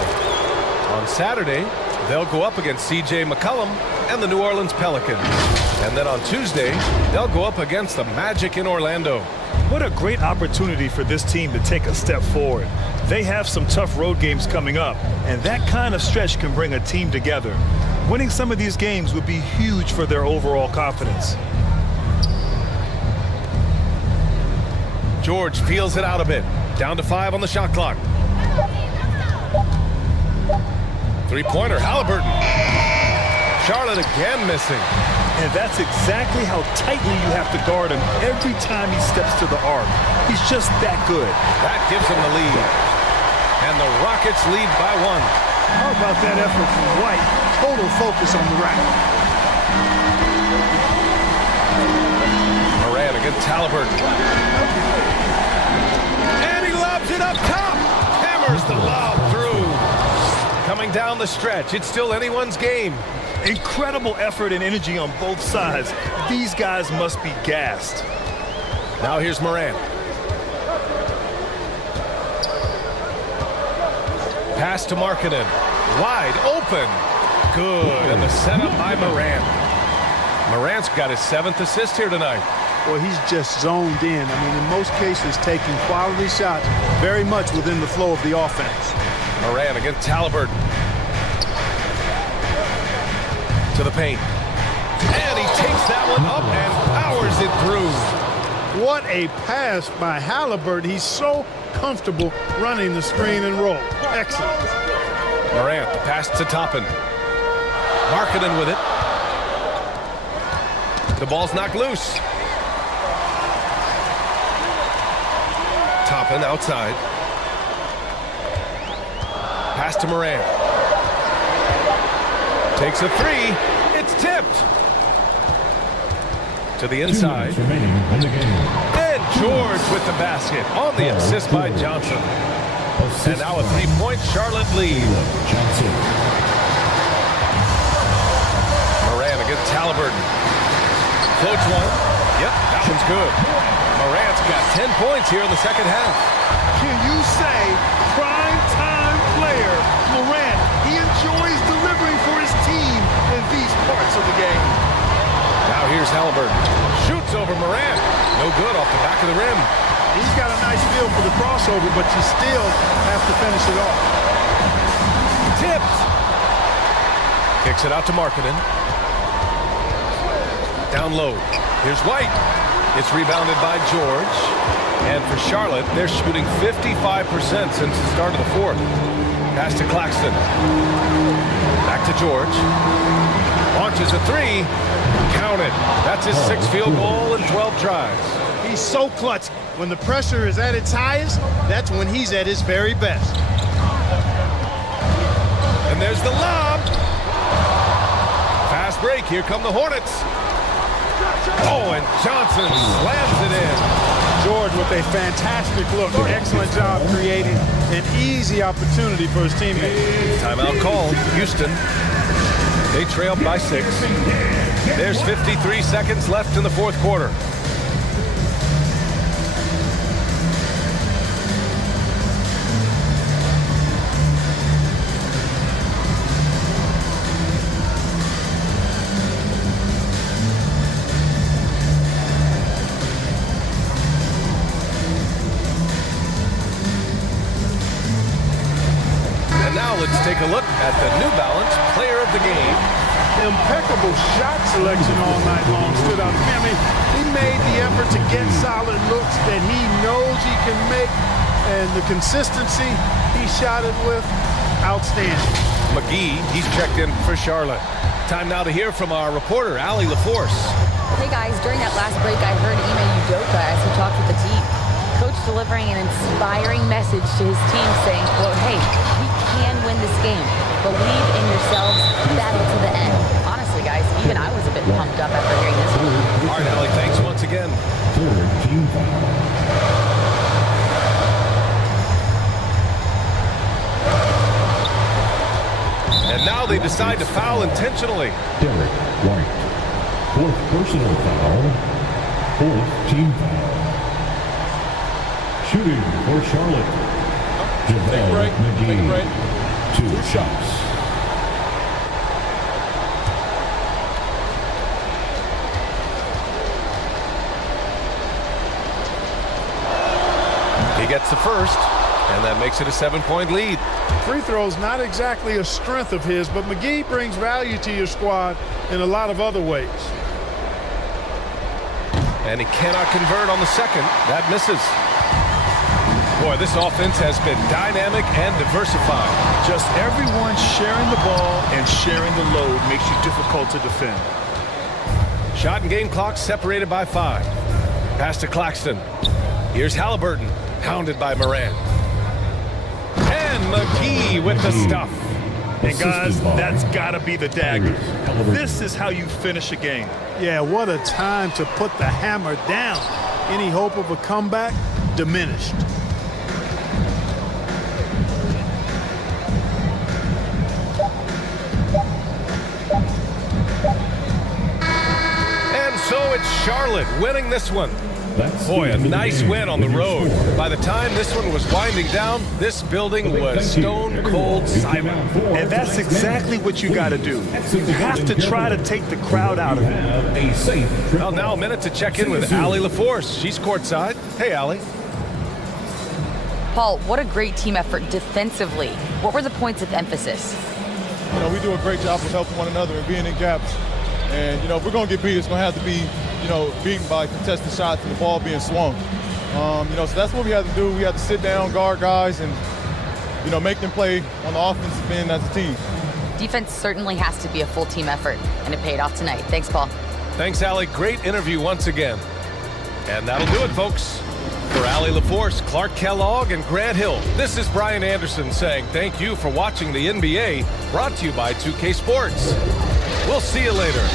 On Saturday, they'll go up against C.J. McCollum and the New Orleans Pelicans. And then on Tuesday, they'll go up against the Magic in Orlando. What a great opportunity for this team to take a step forward. They have some tough road games coming up, and that kind of stretch can bring a team together. Winning some of these games would be huge for their overall confidence. George feels it out a bit. Down to 5 on the shot clock. Three-pointer, Halliburton. Charlotte again missing. And that's exactly how tightly you have to guard him every time he steps to the arc. He's just that good. That gives him the lead. And the Rockets lead by 1. How about that effort from White? Total focus on the rack. Moran against Halliburton. And he lobs it up top. Hammers the lob through. Coming down the stretch, it's still anyone's game. Incredible effort and energy on both sides. These guys must be gassed. Now here's Moran. Pass to Markkanen. Wide open. Good. And the setup by Moran. Moran's got his 7th assist here tonight. Well, he's just zoned in. I mean, in most cases, taking quality shots very much within the flow of the offense. Moran against Halliburton. To the paint. And he takes that one up and powers it through. What a pass by Halliburton. He's so comfortable running the screen and roll. Excellent. Morant, the pass to Toppin. Markkanen with it. The ball's knocked loose. Toppin outside. Pass to Moran. Takes a 3. It's tipped. To the inside. And George with the basket on the assist by Johnson. And now a 3-point Charlotte lead. Moran against Halliburton. Floats one. Yep, that one's good. Morant's got 10 points here in the second half. Can you say prime time player Morant? He enjoys delivering for his team in these parts of the game. Now here's Halliburton. Shoots over Morant. No good off the back of the rim. He's got a nice feel for the crossover, but you still have to finish it off. Tipped. Kicks it out to Markkanen. Down low. Here's White. It's rebounded by George. And for Charlotte, they're shooting 55% since the start of the fourth. Pass to Claxton. Back to George. Launches a 3. Count it. That's his 6th field goal in 12 tries. He's so clutch. When the pressure is at its highest, that's when he's at his very best. And there's the lob. Fast break. Here come the Hornets. Oh, and Johnson slams it in. George with a fantastic look. Excellent job creating an easy opportunity for his teammates. Timeout called. Houston. They trail by 6. There's 53 seconds left in the fourth quarter. And now let's take a look at the New Balance Player of the Game. Impeccable shot selection all night long stood out to me. I mean, he made the effort to get solid looks that he knows he can make, and the consistency he shot it with, outstanding. McGee, he's checked in for Charlotte. Time now to hear from our reporter, Allie LaForce. Hey guys, during that last break, I heard Ime Udoka as he talked with the team. Coach delivering an inspiring message to his team saying, quote, hey, we can win this game. Believe in yourselves, battle to the end. Honestly, guys, even I was a bit pumped up after hearing this one. All right, Allie, thanks once again. Team foul. And now they decide to foul intentionally. Derek White. 4th personal foul. 4th team foul. Shooting for Charlotte. JaVale McGee. 2 shots. He gets the first, and that makes it a 7-point lead. Free throws not exactly a strength of his, but McGee brings value to your squad in a lot of other ways. And he cannot convert on the second. That misses. Boy, this offense has been dynamic and diversified. Just everyone sharing the ball and sharing the load makes you difficult to defend. Shot and game clock separated by 5. Pass to Claxton. Here's Halliburton, hounded by Moran. And McGee with the stuff. And guys, that's got to be the dagger. This is how you finish a game. Yeah, what a time to put the hammer down. Any hope of a comeback diminished. And so it's Charlotte winning this one. Boy, a nice win on the road. By the time this one was winding down, this building was stone cold silent. And that's exactly what you got to do. You have to try to take the crowd out of it. Well, now a minute to check in with Allie LaForce. She's courtside. Hey, Allie. Paul, what a great team effort defensively. What were the points of emphasis? You know, we do a great job of helping one another and being in gaps. And, you know, if we're going to get beat, it's going to have to be, you know, beaten by contested shots and the ball being swung. You know, so that's what we have to do. We have to sit down, guard guys, and, you know, make them play on the offensive end as a team. Defense certainly has to be a full team effort, and it paid off tonight. Thanks, Paul. Thanks, Allie. Great interview once again. And that'll do it, folks. For Allie LaForce, Clark Kellogg, and Grant Hill, this is Brian Anderson saying thank you for watching the NBA, brought to you by 2K Sports. We'll see you later.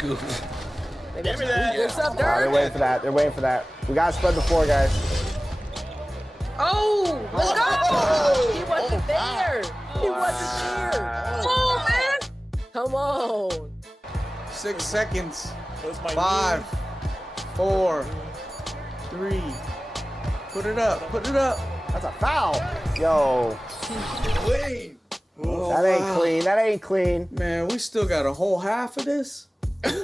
Scoop. Give me that. Good stuff, They're waiting for that. They're waiting for that. We gotta spread the floor, guys. Oh, let's go. He wasn't there. He wasn't there. Oh, man. Come on. 6 seconds. 5, five. 4, 3. Put it up. Put it up. That's a foul. Yo. Clean. That ain't clean. That ain't clean. Man, we still got a whole half of this. Let's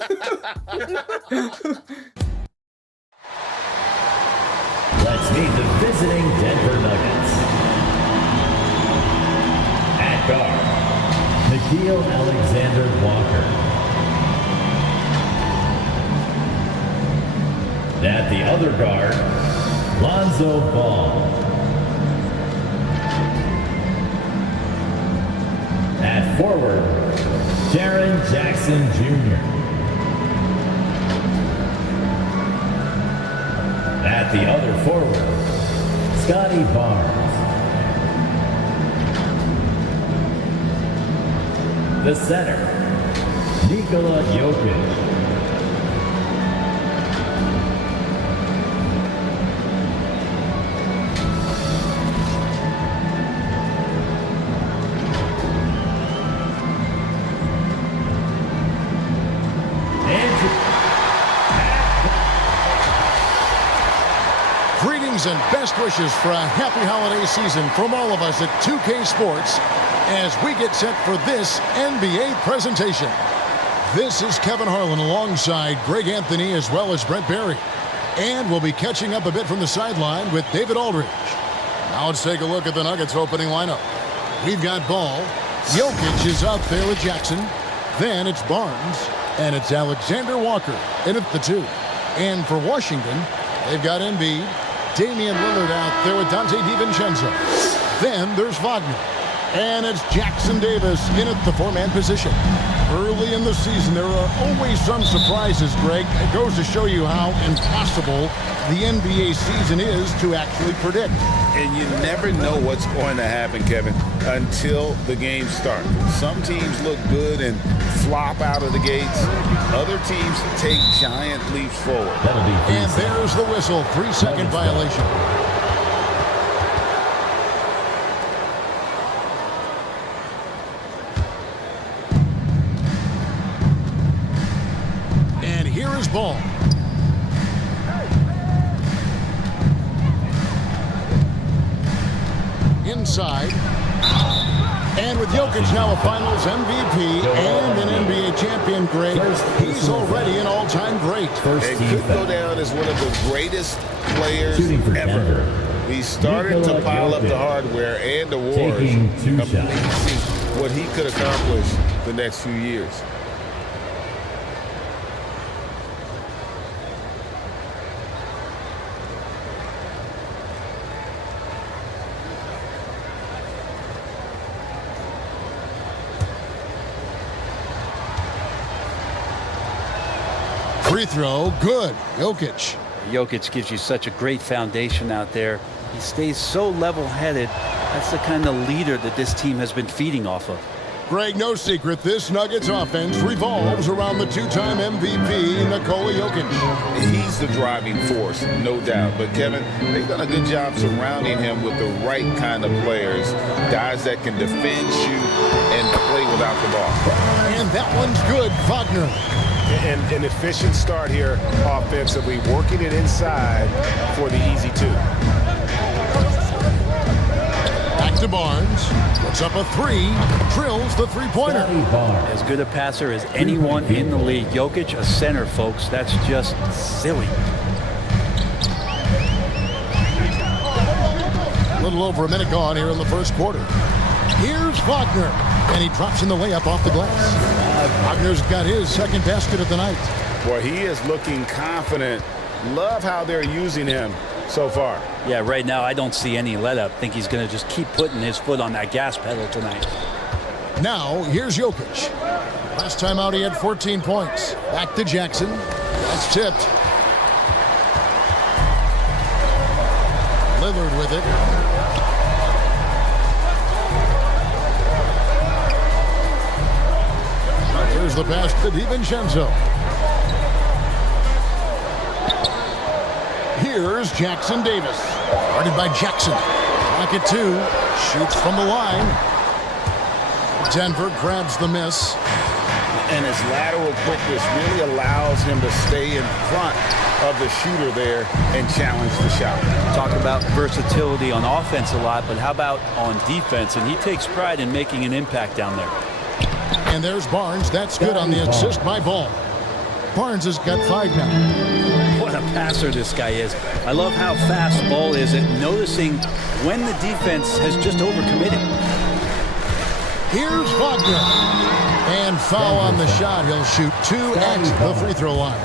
meet the visiting Denver Nuggets. At guard, Nickeil Alexander-Walker. At the other guard, Lonzo Ball. At forward, Jaren Jackson Jr. At the other forward, Scotty Barnes. The center, Nikola Jokic. Greetings and best wishes for a happy holiday season from all of us at 2K Sports as we get set for this NBA presentation. This is Kevin Harlan alongside Greg Anthony as well as Brent Barry. And we'll be catching up a bit from the sideline with David Aldridge. Now let's take a look at the Nuggets opening lineup. We've got Ball. Jokic is out there with Jackson. Then it's Barnes. And it's Alexander Walker in at the 2. And for Washington, they've got Embiid. Damian Lillard out there with Dante DiVincenzo. Then there's Wagner. And it's Jackson Davis in at the 4-man position. Early in the season, there are always some surprises, Greg. It goes to show you how impossible the NBA season is to actually predict. And you never know what's going to happen, Kevin, until the game starts. Some teams look good and flop out of the gates. Other teams take giant leaps forward. And there's the whistle. 3-second violation. And here is Ball. inside. And with Jokic now a Finals MVP and an NBA champion, Greg, he's already an all-time great. It could go down as one of the greatest players ever. He started to pile up the hardware and awards, amazing what he could accomplish the next few years. Free throw, good. Jokic. Jokic gives you such a great foundation out there. He stays so level-headed. That's the kind of leader that this team has been feeding off of. Greg, no secret, this Nuggets offense revolves around the two-time MVP, Nikola Jokic. He's the driving force, no doubt. But, Kevin, they've done a good job surrounding him with the right kind of players, guys that can defend, shoot, and play without the ball. And that one's good, Wagner. And an efficient start here offensively, working it inside for the easy two. Back to Barnes. Puts up a three. Drills the three-pointer. As good a passer as anyone in the league. Jokic, a center, folks. That's just silly. A little over a minute gone here in the first quarter. Here's Wagner. And he drops in the layup off the glass. Wagner's got his second basket of the night. Boy, he is looking confident. Love how they're using him so far. Yeah, right now I don't see any let up. Think he's going to just keep putting his foot on that gas pedal tonight. Now, here's Jokic. Last time out he had 14 points. Back to Jackson. That's tipped. Lillard with it. Here's the pass to DiVincenzo. Here's Jackson Davis. Guarded by Jackson. Pocket two. Shoots from the line. Denver grabs the miss. And his lateral quickness really allows him to stay in front of the shooter there and challenge the shot. Talk about versatility on offense a lot, but how about on defense? And he takes pride in making an impact down there. And there's Barnes. That's good on the assist by Ball. Barnes has got 5 now. What a passer this guy is. I love how fast Ball is at noticing when the defense has just overcommitted. Here's Wagner. And foul on the shot. He'll shoot 2 at the free throw line.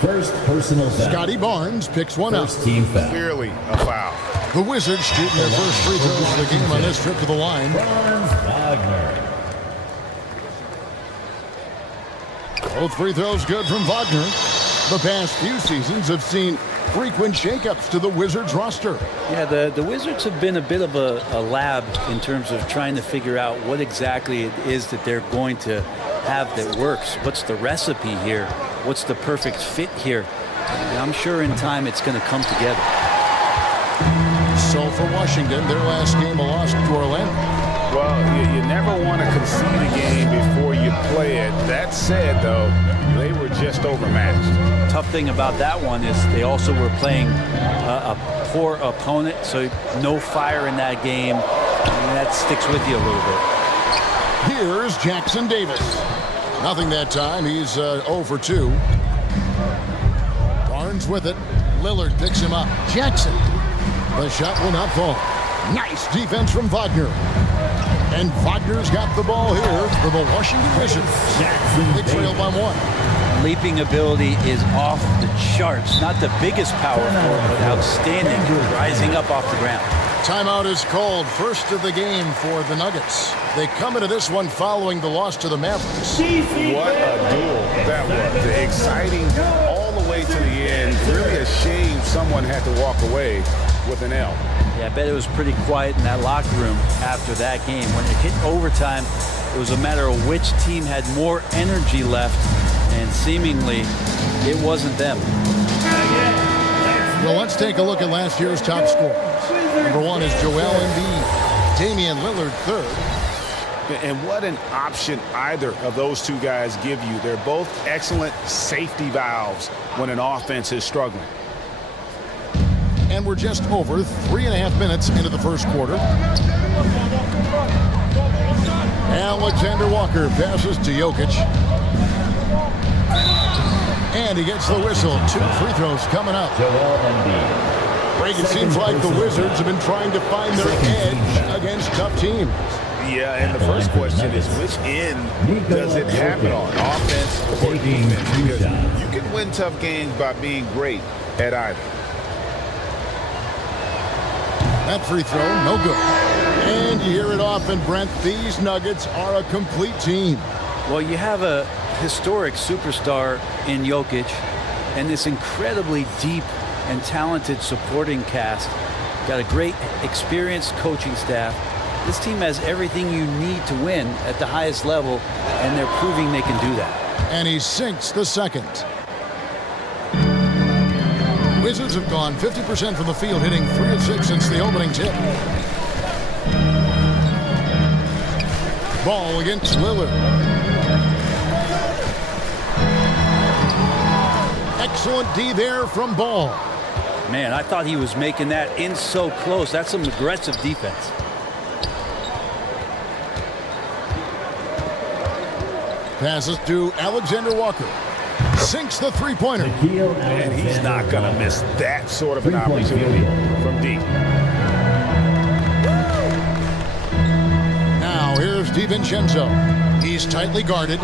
First personal foul. Scotty Barnes picks one up. Team foul. Clearly a foul. The Wizards shooting their first free throws of the game on this trip to the line. Wagner. Both free throws good from Wagner. The past few seasons have seen frequent shakeups to the Wizards roster. Yeah, the Wizards have been a bit of a lab in terms of trying to figure out what exactly it is that they're going to have that works. What's the recipe here? What's the perfect fit here? And I'm sure in time it's going to come together. So for Washington, their last game a loss to Orlando. Well, you never want to concede a game before you play it. That said, though, they were just overmatched. Tough thing about that one is they also were playing a poor opponent, so no fire in that game. And that sticks with you a little bit. Here's Jackson Davis. Nothing that time. He's 0 for 2. Barnes with it. Lillard picks him up. Jackson. The shot will not fall. Nice defense from Wagner. And Wagner's got the ball here for the Washington Wizards. They trail by 1. Leaping ability is off the charts. Not the biggest power forward, but outstanding, rising up off the ground. Timeout is called. First of the game for the Nuggets. They come into this one following the loss to the Mavericks. What a duel that was. Exciting all the way to the end. Really a shame someone had to walk away with an L. Yeah, I bet it was pretty quiet in that locker room after that game. When it hit overtime, it was a matter of which team had more energy left, and seemingly it wasn't them. Well, let's take a look at last year's top scorers. Number 1 is Joel Embiid. Damian Lillard, 3rd. And what an option either of those two guys give you. They're both excellent safety valves when an offense is struggling. And we're just over 3.5 minutes into the first quarter. Alexander Walker passes to Jokic. And he gets the whistle. 2 free throws coming up. Greg, it seems like the Wizards have been trying to find their edge against tough teams. Yeah, and the first question is, which end does it happen on, offense or defense? Because you can win tough games by being great at either. That free throw, no good. And you hear it often, Brent, these Nuggets are a complete team. Well, you have a historic superstar in Jokic and this incredibly deep and talented supporting cast. Got a great experienced coaching staff. This team has everything you need to win at the highest level, and they're proving they can do that. And he sinks the second. Wizards have gone 50% from the field, hitting 3 of 6 since the opening tip. Ball against Lillard. Excellent D there from Ball. Man, I thought he was making that in so close. That's some aggressive defense. Passes to Alexander Walker. Sinks the three-pointer. And he's not going to miss that sort of an opportunity from deep. Now here's DiVincenzo. He's tightly guarded.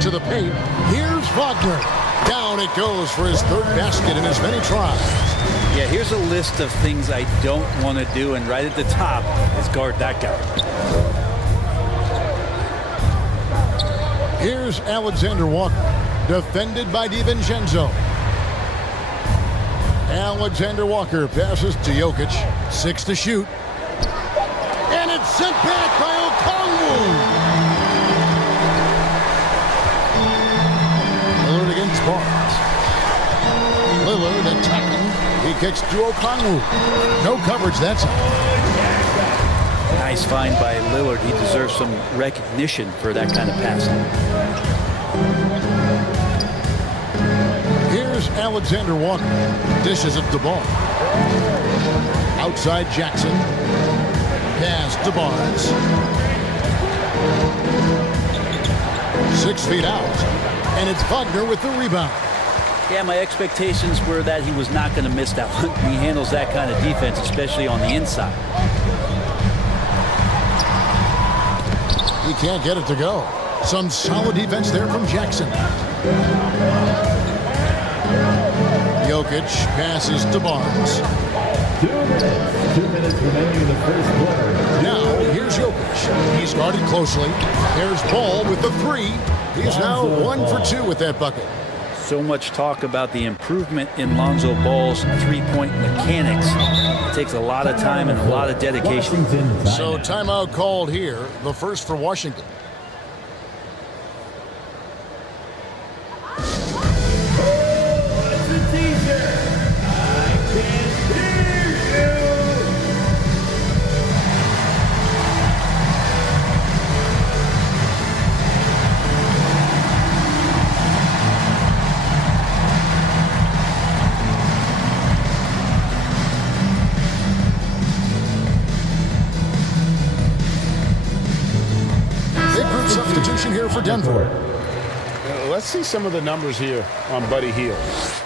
To the paint. Here's Wagner. Down it goes for his third basket in as many tries. Yeah, here's a list of things I don't want to do, and right at the top is guard that guy. Here's Alexander Walker, defended by DiVincenzo. Alexander Walker passes to Jokic, 6 to shoot. And it's sent back by Okongwu. Lillard against Barnes. Lillard attacking. He kicks to Okongwu. No coverage that time. Nice find by Lillard. He deserves some recognition for that kind of passing. Here's Alexander Walker. Dishes it to Ball. Outside Jackson. Pass to Barnes. 6 feet out. And it's Wagner with the rebound. Yeah, my expectations were that he was not going to miss that one. He handles that kind of defense, especially on the inside. He can't get it to go. Some solid defense there from Jackson. Jokic passes to Barnes. 2 minutes remaining in the first quarter. Now, here's Jokic. He's guarded closely. There's Ball with the 3. He's now 1 for 2 with that bucket. So much talk about the improvement in Lonzo Ball's three-point mechanics. It takes a lot of time and a lot of dedication. So timeout called here, the first for Washington. Substitution here for Denver. Let's see some of the numbers here on Buddy Hield.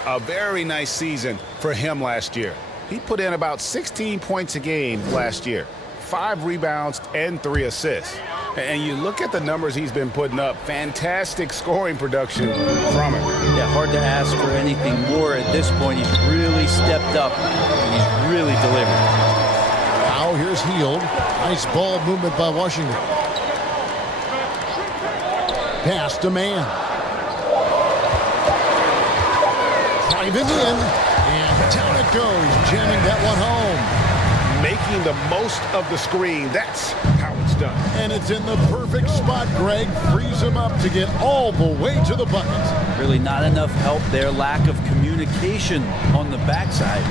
A very nice season for him last year. He put in about 16 points a game last year, 5 rebounds and 3 assists. And you look at the numbers he's been putting up, fantastic scoring production from him. Yeah, hard to ask for anything more at this point. He's really stepped up and he's really delivered. Now here's Hield. Nice ball movement by Washington. Pass to man. Driving in. And down it goes. Jamming that one home. Making the most of the screen. That's how it's done. And it's in the perfect spot, Greg. Frees him up to get all the way to the bucket. Really not enough help there. Lack of communication on the backside.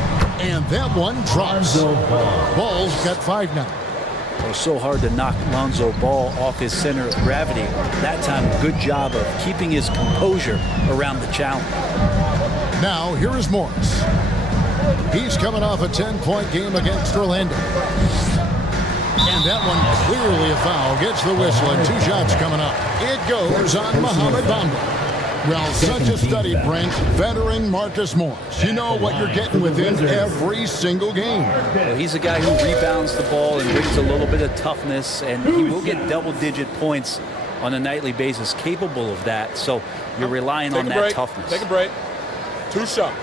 And that one drops. Ball's got 5 now. It was so hard to knock Lonzo Ball off his center of gravity. That time, good job of keeping his composure around the challenge. Now, here is Morris. He's coming off a 10-point game against Orlando. And that one clearly a foul. Gets the whistle, and 2 shots coming up. It goes on Mohamed Bamba. Well, such a study, Brent. Veteran Marcus Morris. You know what you're getting with him every single game. Well, he's a guy who rebounds the ball and brings a little bit of toughness, and he will get double-digit points on a nightly basis, capable of that. So you're relying on that toughness. Take a break. 2 shots.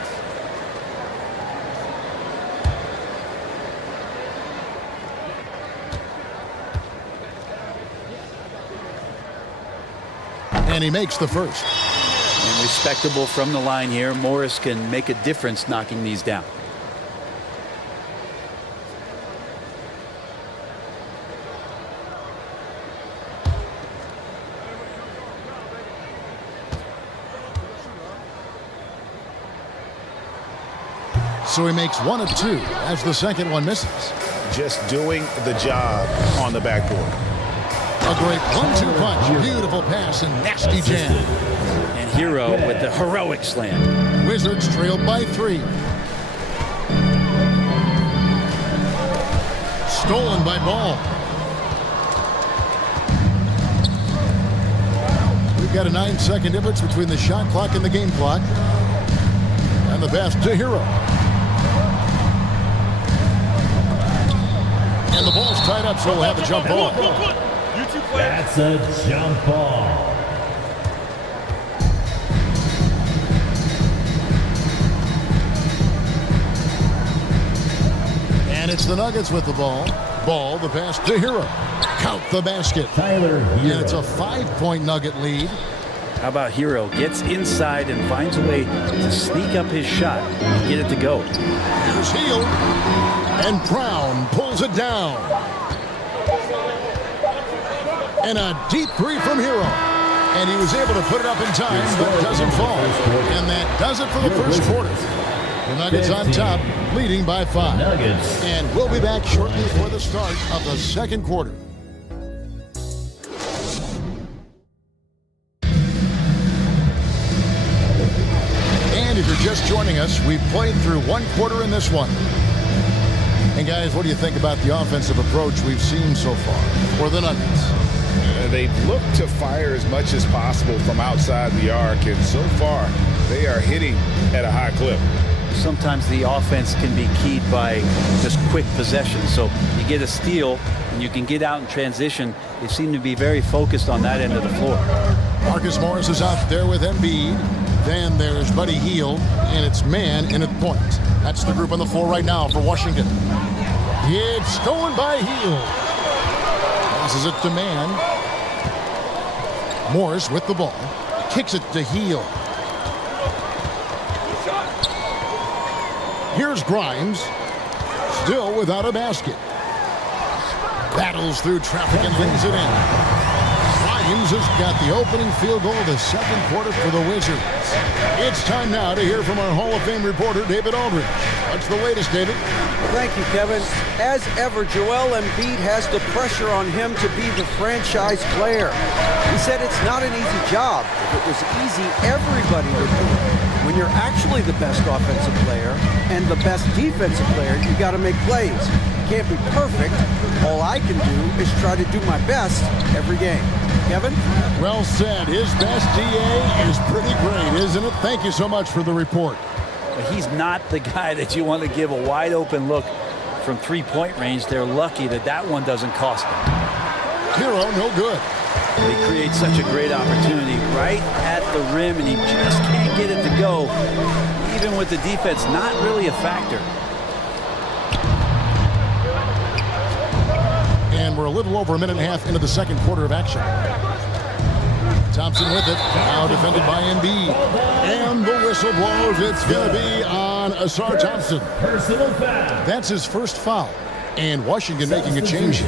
And he makes the first. And respectable from the line here. Morris can make a difference knocking these down. So he makes 1 of 2 as the second one misses. Just doing the job on the backboard. A great 1-2 punch. Beautiful pass and nasty jam. And Hero with the heroic slam. Wizards trailed by 3. Stolen by Ball. We've got a 9-second difference between the shot clock and the game clock. And the pass to Hero. And the ball's tied up, so we'll have a jump ball. That's a jump ball. And it's the Nuggets with the ball. Ball, the pass to Hero. Count the basket. Tyler Hero. And it's a 5-point Nugget lead. How about Hero gets inside and finds a way to sneak up his shot and get it to go. Here's Hield. And Brown pulls it down. And a deep three from Hero. And he was able to put it up in time, but it doesn't fall. And that does it for the first quarter. The Nuggets on top, leading by 5. Nuggets. And we'll be back shortly for the start of the second quarter. And if you're just joining us, we've played through 1 quarter in this one. And guys, what do you think about the offensive approach we've seen so far for the Nuggets? They've looked to fire as much as possible from outside the arc, and so far they are hitting at a high clip. Sometimes the offense can be keyed by just quick possession. So you get a steal and you can get out in transition. They seem to be very focused on that end of the floor. Marcus Morris is out there with Embiid. Then there's Buddy Hield, and it's man in at point. That's the group on the floor right now for Washington. It's stolen by Hield. Passes it to man. Morris with the ball. Kicks it to Hield. Here's Grimes. Still without a basket. Battles through traffic and lays it in. Grimes has got the opening field goal of the second quarter for the Wizards. It's time now to hear from our Hall of Fame reporter, David Aldridge. What's the latest, David? Thank you, Kevin. As ever, Joel Embiid has the pressure on him to be the franchise player. He said it's not an easy job. If it was easy, everybody would do it. When you're actually the best offensive player and the best defensive player, you got to make plays. You can't be perfect. All I can do is try to do my best every game. Kevin? Well said. His best DA is pretty great, isn't it? Thank you so much for the report. He's not the guy that you want to give a wide open look from 3-point range. They're lucky that that one doesn't cost them. Hero, no good. They create such a great opportunity right at the rim, and he just can't get it to go. Even with the defense, not really a factor. And we're a little over a minute and a half into the second quarter of action. Thompson with it, now defended by Embiid. And the whistle blows. It's going to be on Asar Thompson. Personal foul. That's his first foul. And Washington making a change.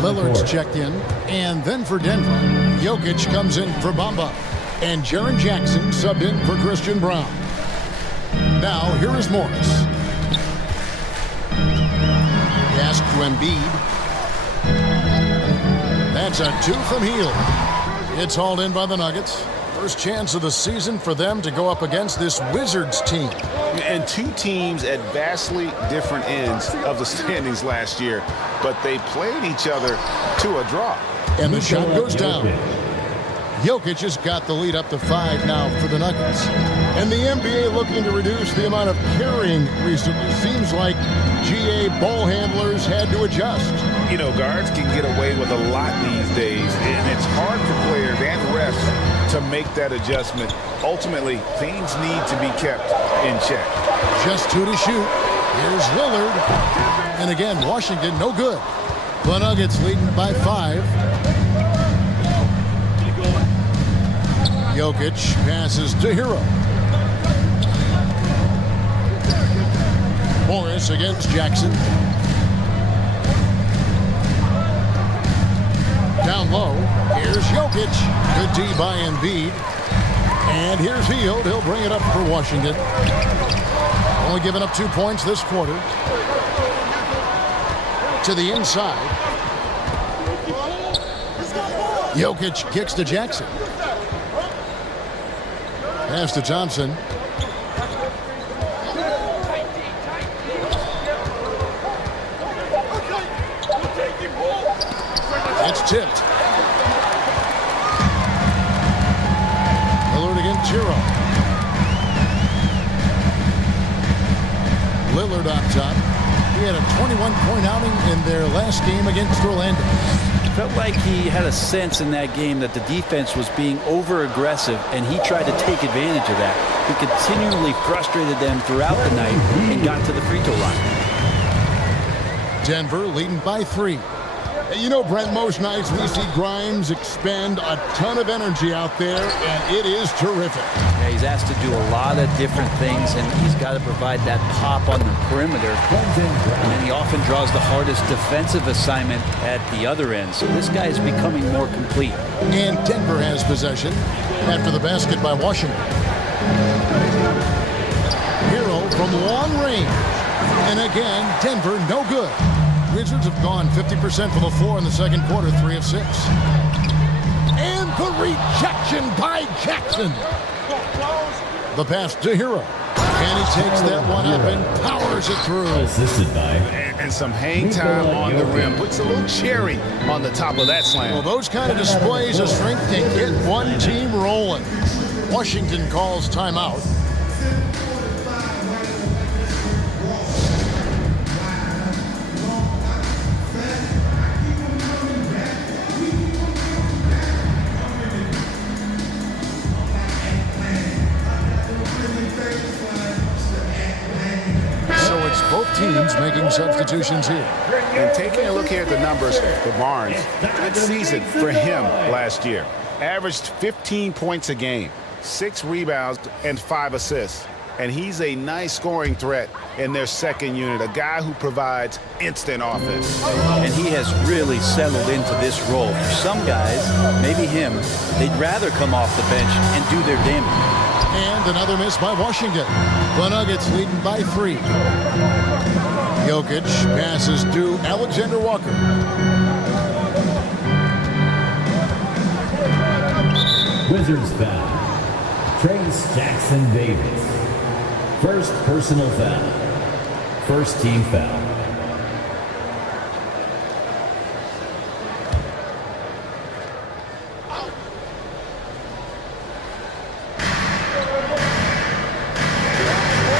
Lillard's checked in. And then for Denver, Jokic comes in for Bamba. And Jaren Jackson subbed in for Christian Brown. Now, here is Morris. Pass to Embiid. That's a 2 from Hield. It's hauled in by the Nuggets. First chance of the season for them to go up against this Wizards team. And two teams at vastly different ends of the standings last year, but they played each other to a draw. And the shot goes down. Jokic has got the lead up to 5 now for the Nuggets. And the NBA looking to reduce the amount of carrying recently. Seems like GA ball handlers had to adjust. You know, guards can get away with a lot these days, and it's hard for players and refs to make that adjustment. Ultimately, things need to be kept in check. Just 2 to shoot. Here's Lillard. And again, Washington, no good. The Nuggets leading by 5. Jokic passes to Hero. Morris against Jackson. Down low. Here's Jokic. Good D by Embiid. And here's Hield. He'll bring it up for Washington. Only giving up 2 points this quarter. To the inside. Jokic kicks to Jackson. Pass to Thompson. It's tipped. Lillard against Hero. Lillard on top. He had a 21-point outing in their last game against Orlando. Felt like he had a sense in that game that the defense was being over-aggressive, and he tried to take advantage of that. He continually frustrated them throughout the night and got to the free throw line. Denver leading by 3. You know, Brent, most nights we see Grimes expend a ton of energy out there, and it is terrific. Yeah, he's asked to do a lot of different things, and he's got to provide that pop on the perimeter. And then he often draws the hardest defensive assignment at the other end. So this guy is becoming more complete. And Denver has possession after the basket by Washington. Hero from long range. And again, Denver no good. Wizards have gone 50% from the floor in the second quarter, 3 of 6. And the rejection by Jackson. The pass to Hero. And he takes that one up and powers it through. Assisted by. And some hang time on the rim. Puts a little cherry on the top of that slam. Well, those kind of displays of strength can get one team rolling. Washington calls timeout. Both teams making substitutions here. And taking a look here at the numbers for Barnes, good season for him last year. Averaged 15 points a game, 6 rebounds, and 5 assists. And he's a nice scoring threat in their second unit, a guy who provides instant offense. And he has really settled into this role. For some guys, maybe him, they'd rather come off the bench and do their damage. And another miss by Washington. The Nuggets leading by 3. Jokic passes to Alexander Walker. Wizards foul. Trace Jackson Davis. First personal foul. First team foul.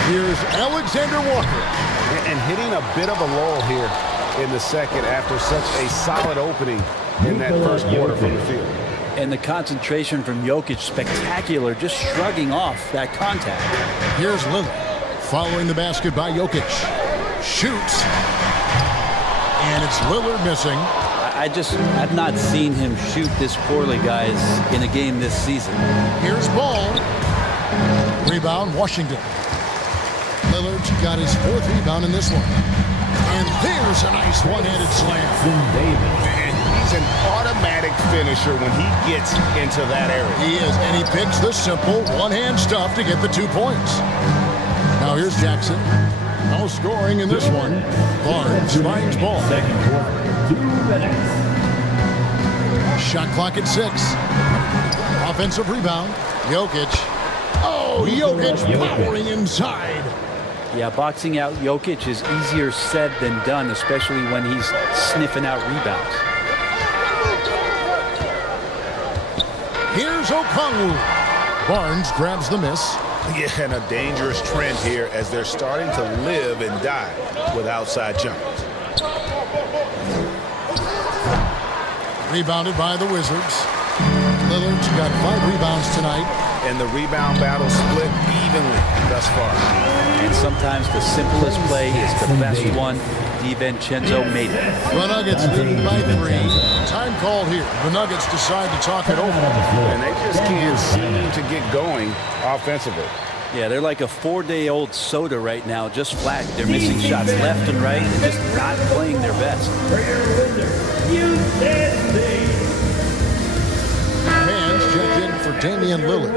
Here's Alexander Walker. And hitting a bit of a lull here in the second after such a solid opening in that first quarter from the field. And the concentration from Jokic, spectacular, just shrugging off that contact. Here's Lillard following the basket by Jokic. Shoots. And it's Lillard missing. I've not seen him shoot this poorly, guys, in a game this season. Here's Ball. Rebound, Washington. Lillard's got his 4th rebound in this one. And there's a nice one-handed slam. And he's an automatic finisher when he gets into that area. He is, and he picks the simple one-hand stuff to get the 2 points. Now here's Jackson. No scoring in this one. Barnes finds Ball. Second quarter, 2 minutes. Shot clock at 6. Offensive rebound. Jokic. Oh, Jokic powering inside. Yeah, boxing out Jokic is easier said than done, especially when he's sniffing out rebounds. Here's Okongwu. Barnes grabs the miss. Yeah, and a dangerous trend here as they're starting to live and die with outside jumpers. Rebounded by the Wizards. Lillard's got 5 rebounds tonight. And the rebound battle split evenly thus far. And sometimes the simplest play is the best one. DiVincenzo made it. The Nuggets leading by 3. Time called here. The Nuggets decide to talk it over. And they just can't seem to get going offensively. Yeah, they're like a 4-day-old soda right now, just flat. They're missing shots left and right and just not playing their best. Fans checked in for Damian Lillard.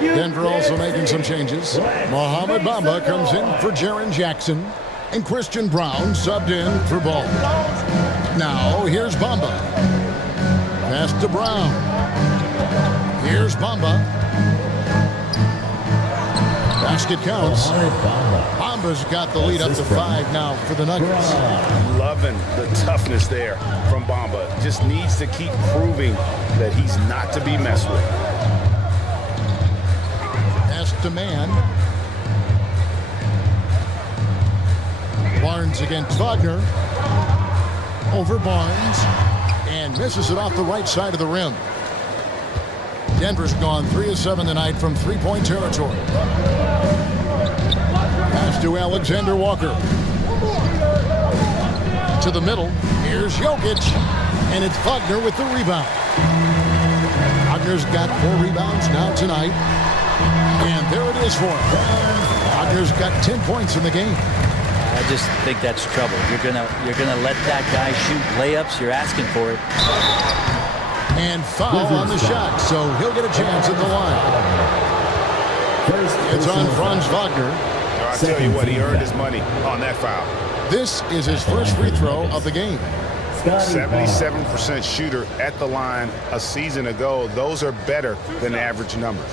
Denver also making some changes. Mohamed Bamba comes in for Jaren Jackson. And Christian Brown subbed in for Ball. Now, here's Bamba. Pass to Brown. Here's Bamba. Basket counts. Bamba's got the lead up to 5 now for the Nuggets. Loving the toughness there from Bamba. Just needs to keep proving that he's not to be messed with. Pass to Man. Barnes against Wagner. Over Barnes. And misses it off the right side of the rim. Denver's gone 3 of 7 tonight from 3-point territory. Pass to Alexander Walker. To the middle. Here's Jokic. And it's Wagner with the rebound. Wagner's got 4 rebounds now tonight. And there it is for him. Wagner's got 10 points in the game. I just think that's trouble. You're gonna let that guy shoot layups. You're asking for it. And foul on the shot, so he'll get a chance at the line. It's on Franz Wagner. I'll tell you what, he earned his money on that foul. This is his first free throw of the game. 77% shooter at the line a season ago. Those are better than average numbers.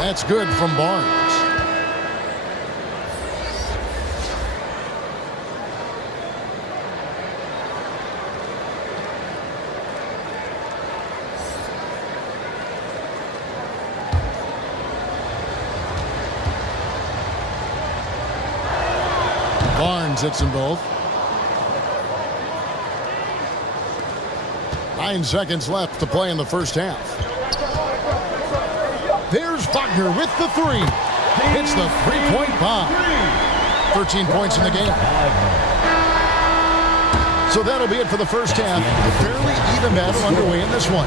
That's good from Barnes. Barnes hits them both. 9 seconds left to play in the first half. There's Wagner with the 3. Hits the 3-point bomb. 13 points in the game. So that'll be it for the first half. Fairly even battle underway in this one.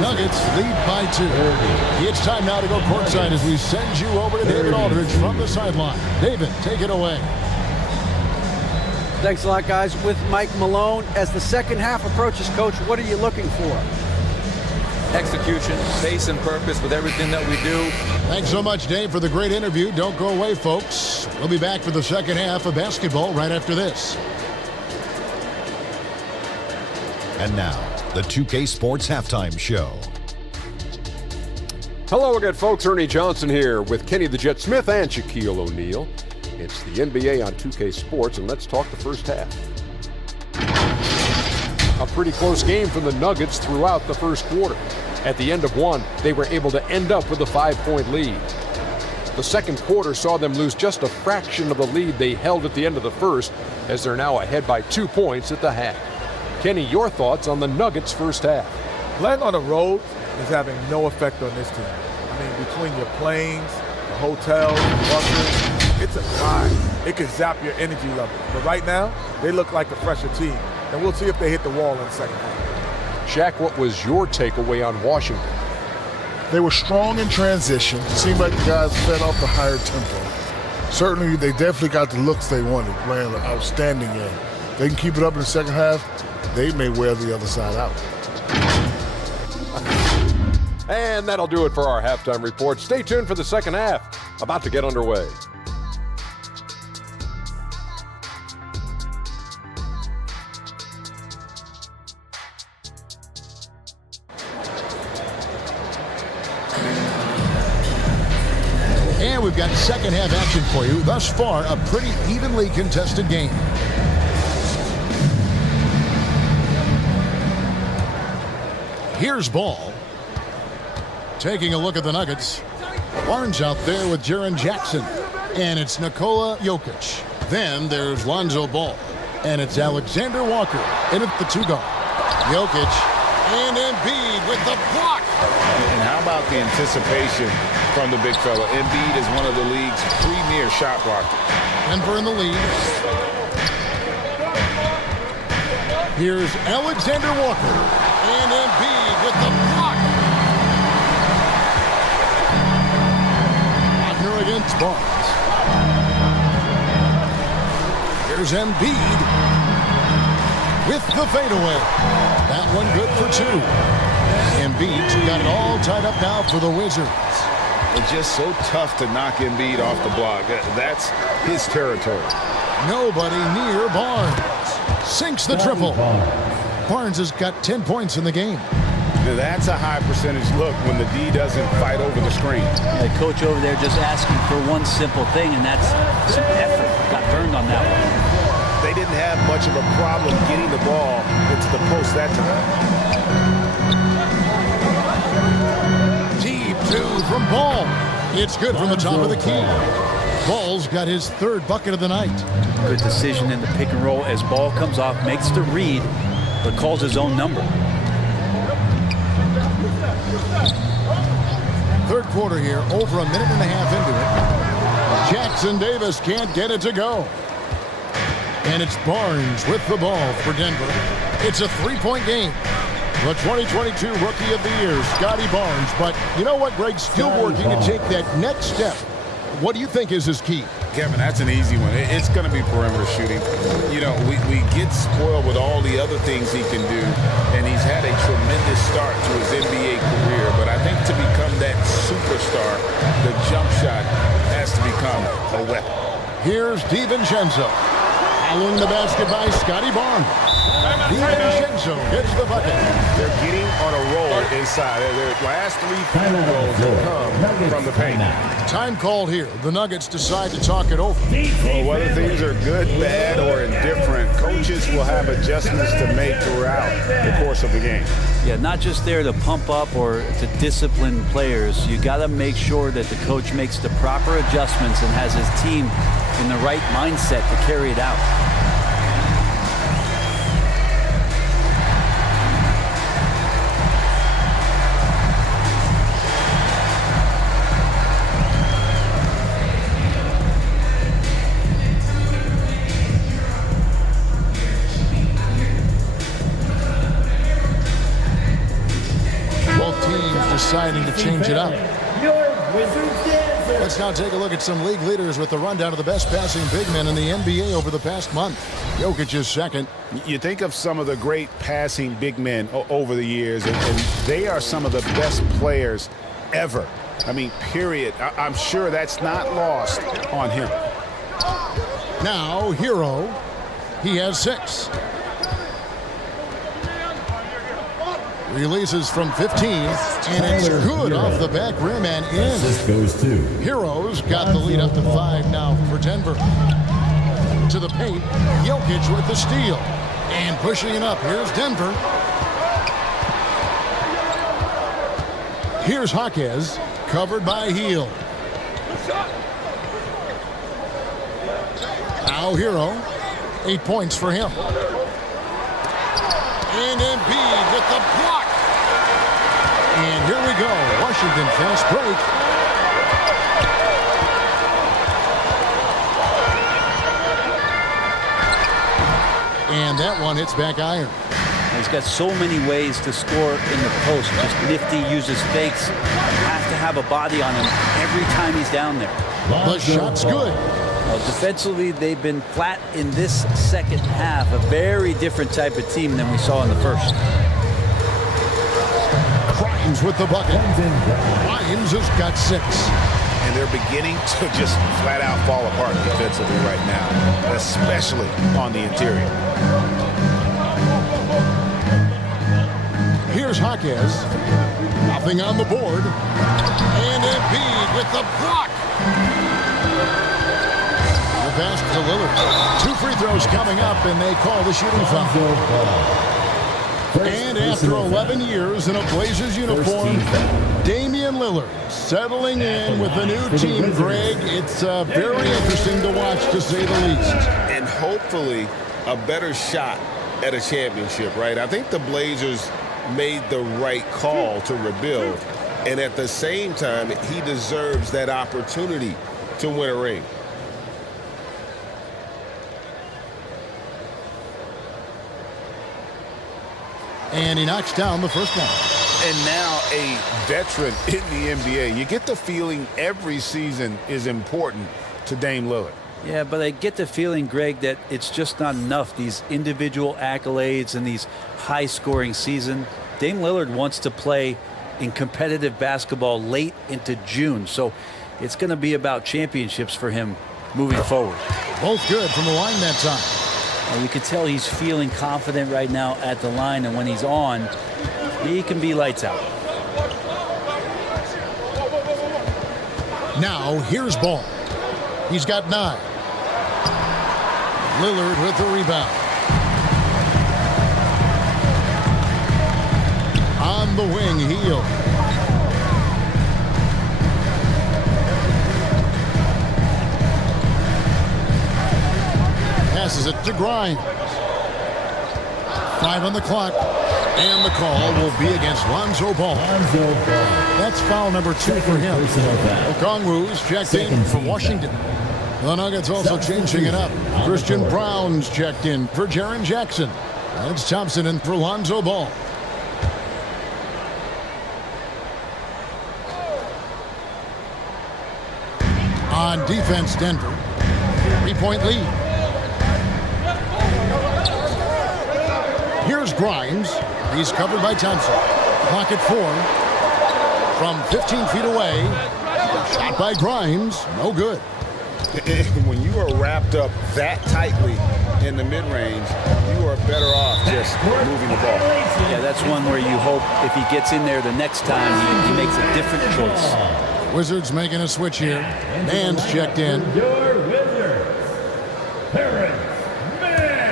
Nuggets lead by 2. It's time now to go courtside as we send you over to David Aldridge from the sideline. David, take it away. Thanks a lot, guys. With Mike Malone, as the second half approaches, Coach, what are you looking for? Execution, pace, and purpose with everything that we do. Thanks so much, Dave, for the great interview. Don't go away, folks. We'll be back for the second half of basketball right after this. And now, the 2K Sports Halftime Show. Hello again, folks. Ernie Johnson here with Kenny the Jet Smith and Shaquille O'Neal. It's the NBA on 2K Sports, and let's talk the first half. A pretty close game for the Nuggets throughout the first quarter. At the end of one, they were able to end up with a 5-point lead. The second quarter saw them lose just a fraction of the lead they held at the end of the first, as they're now ahead by 2 points at the half. Kenny, your thoughts on the Nuggets' first half? Playing on the road is having no effect on this team. I mean, between your planes, the hotels, the buses, it's a grind. It can zap your energy level. But right now, they look like a fresher team. And we'll see if they hit the wall in the second half. Shaq, what was your takeaway on Washington? They were strong in transition. It seemed like the guys fed off the higher tempo. Certainly, they definitely got the looks they wanted, playing an outstanding game. They can keep it up in the second half, they may wear the other side out. And that'll do it for our halftime report. Stay tuned for the second half. about to get underway. And we've got second half action for you. Thus far, a pretty evenly contested game. Here's ball. Taking a look at the Nuggets. Barnes out there with Jaren Jackson. And it's Nikola Jokic. Then there's Lonzo Ball. And it's Alexander Walker in at the 2-guard. Jokic and Embiid with the block. And how about the anticipation from the big fella? Embiid is one of the league's premier shot blockers. Denver in the lead. Here's Alexander Walker and Embiid with the block. Wagner against Barnes. Here's Embiid with the fadeaway. That one good for 2. Embiid's got it all tied up now for the Wizards. It's just so tough to knock Embiid off the block. That's his territory. Nobody near Barnes. Sinks the triple. Barnes has got 10 points in the game. That's a high percentage look when the D doesn't fight over the screen. The coach over there just asking for one simple thing, and that's some effort. Got burned on that one. They didn't have much of a problem getting the ball into the post that time. Deep 2 from Ball. It's good from the top of the key. Ball's got his 3rd bucket of the night. Good decision in the pick and roll as Ball comes off, makes the read, but calls his own number. Third quarter here, over a minute and a half into it. Jackson Davis can't get it to go. And it's Barnes with the ball for Denver. It's a 3-point game. The 2022 Rookie of the Year, Scotty Barnes. But you know what, Greg? Still working to take that next step. What do you think is his key? Kevin, that's an easy one. It's going to be perimeter shooting. You know, we get spoiled with all the other things he can do, and he's had a tremendous start to his NBA career. But I think to become that superstar, the jump shot has to become a weapon. Here's DiVincenzo. Following the basket by Scotty Barnes. DiVincenzo gets the bucket. They're getting on a roll inside. Their last 3 field goals have come from the paint. Time called here. The Nuggets decide to talk it over. Well, whether things are good, bad, or indifferent, coaches will have adjustments to make throughout the course of the game. Yeah, not just there to pump up or to discipline players. You got to make sure that the coach makes the proper adjustments and has his team in the right mindset to carry it out. Deciding to change it up. Let's now take a look at some league leaders with the rundown of the best passing big men in the NBA over the past month. Jokic is second. You think of some of the great passing big men over the years, and they are some of the best players ever. I mean, period. I'm sure that's not lost on him. Now, Hero. He has 6. Releases from 15, and it's good off the back rim and in. This goes to Heroes got the lead up to 5 now for Denver. To the paint, Jokic with the steal. And pushing it up, here's Denver. Here's Jaquez, covered by Hield. Now Hero, 8 points for him. And Embiid with the block. And here we go. Washington fast break. And that one hits back iron. He's got so many ways to score in the post. Just nifty, uses fakes. Has to have a body on him every time he's down there. The shot's good. Defensively, they've been flat in this second half. A very different type of team than we saw in the first. Grimes with the bucket. Grimes has got 6. and they're beginning to just flat out fall apart defensively right now, especially on the interior. Here's Jaquez. Nothing on the board. And Embiid with the block. The pass to Lillard. 2 free throws coming up, and they call the shooting foul. And after 11 years in a Blazers uniform, Damian Lillard settling in with the new team, Greg. It's very interesting to watch, to say the least. And hopefully a better shot at a championship, right? I think the Blazers made the right call to rebuild, and at the same time, he deserves that opportunity to win a ring. And he knocks down the first one. And now a veteran in the NBA. You get the feeling every season is important to Dame Lillard. Yeah, but I get the feeling, Greg, that it's just not enough. These individual accolades and these high-scoring season. Dame Lillard wants to play in competitive basketball late into June. So it's going to be about championships for him moving forward. Both good from the line that time. You can tell he's feeling confident right now at the line, and when he's on, he can be lights out. Now, here's Ball. He's got 9. Lillard with the rebound. On the wing, Hield. Passes it to Grimes. 5 on the clock. And the call will be against Lonzo Ball. That's foul number 2 for him. Okongwu's checked in for Washington. The Nuggets also changing it up. Christian Brown's checked in for Jaren Jackson. That's Thompson in for Lonzo Ball. On defense, Denver. 3-point lead. Here's Grimes. He's covered by Thompson. Clock at 4. From 15 feet away. Shot by Grimes. No good. When you are wrapped up that tightly in the mid-range, you are better off just moving the ball. Yeah, that's one where you hope if he gets in there the next time, he makes a different choice. Wizards making a switch here. Man's checked in. Your Wizard, Terrence Mann.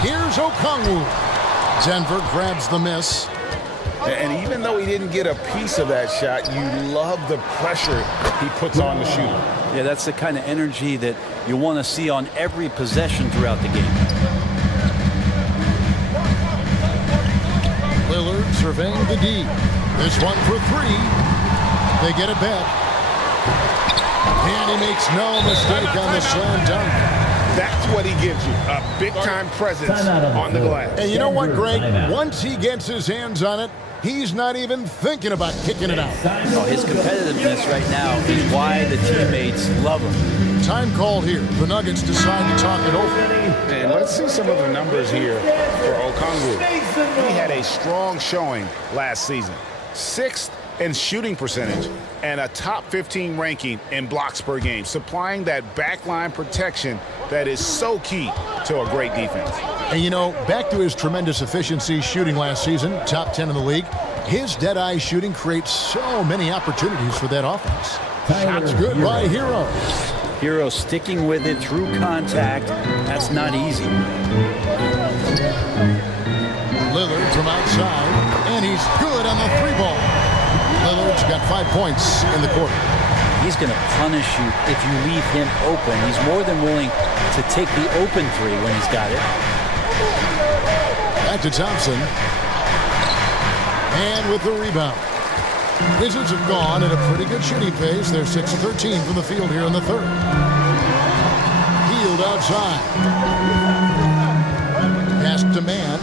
Here's Okongwu. Denver grabs the miss. And even though he didn't get a piece of that shot, you love the pressure he puts on the shooter. Yeah, that's the kind of energy that you want to see on every possession throughout the game. Lillard surveying the D. This one for 3. They get it back. And he makes no mistake on the slam dunk. That's what he gives you, a big-time presence on the glass. And you know what, Greg? Once he gets his hands on it, he's not even thinking about kicking it out. Oh, his competitiveness right now is why the teammates love him. Time called here. The Nuggets decide to talk it over. And let's see some of the numbers here for Okongwu. He had a strong showing last season. 6th in shooting percentage and a top 15 ranking in blocks per game, supplying that backline protection that is so key to a great defense. And you know, back to his tremendous efficiency shooting last season, top 10 in the league, his dead-eye shooting creates so many opportunities for that offense. Shots good by Hero. Hero sticking with it through contact. That's not easy. Lillard from outside, and he's good on the 3-ball. Lillard's got 5 points in the quarter. He's going to punish you if you leave him open. He's more than willing to take the open 3 when he's got it. Back to Thompson. And with the rebound. Wizards have gone at a pretty good shooting pace. They're 6 of 13 from the field here in the 3rd. Hield outside. Pass to Mann.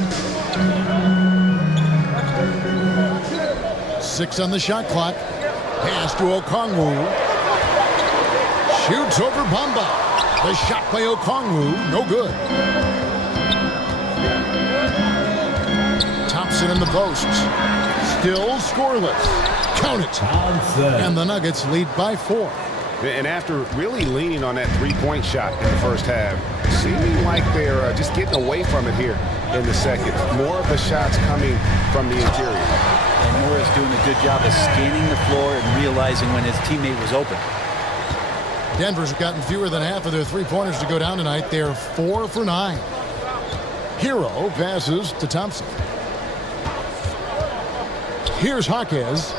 6 on the shot clock. Pass to Okongwu. Shoots over Bamba. The shot by Okongwu, no good. Thompson in the post. Still scoreless. Count it. And the Nuggets lead by 4. And after really leaning on that three-point shot in the first half, seeming like they're just getting away from it here in the second. More of the shots coming from the interior. And Moore is doing a good job of scanning the floor and realizing when his teammate was open. Denver's gotten fewer than half of their three-pointers to go down tonight. They're 4 for 9. Hero passes to Thompson. Here's Jaquez.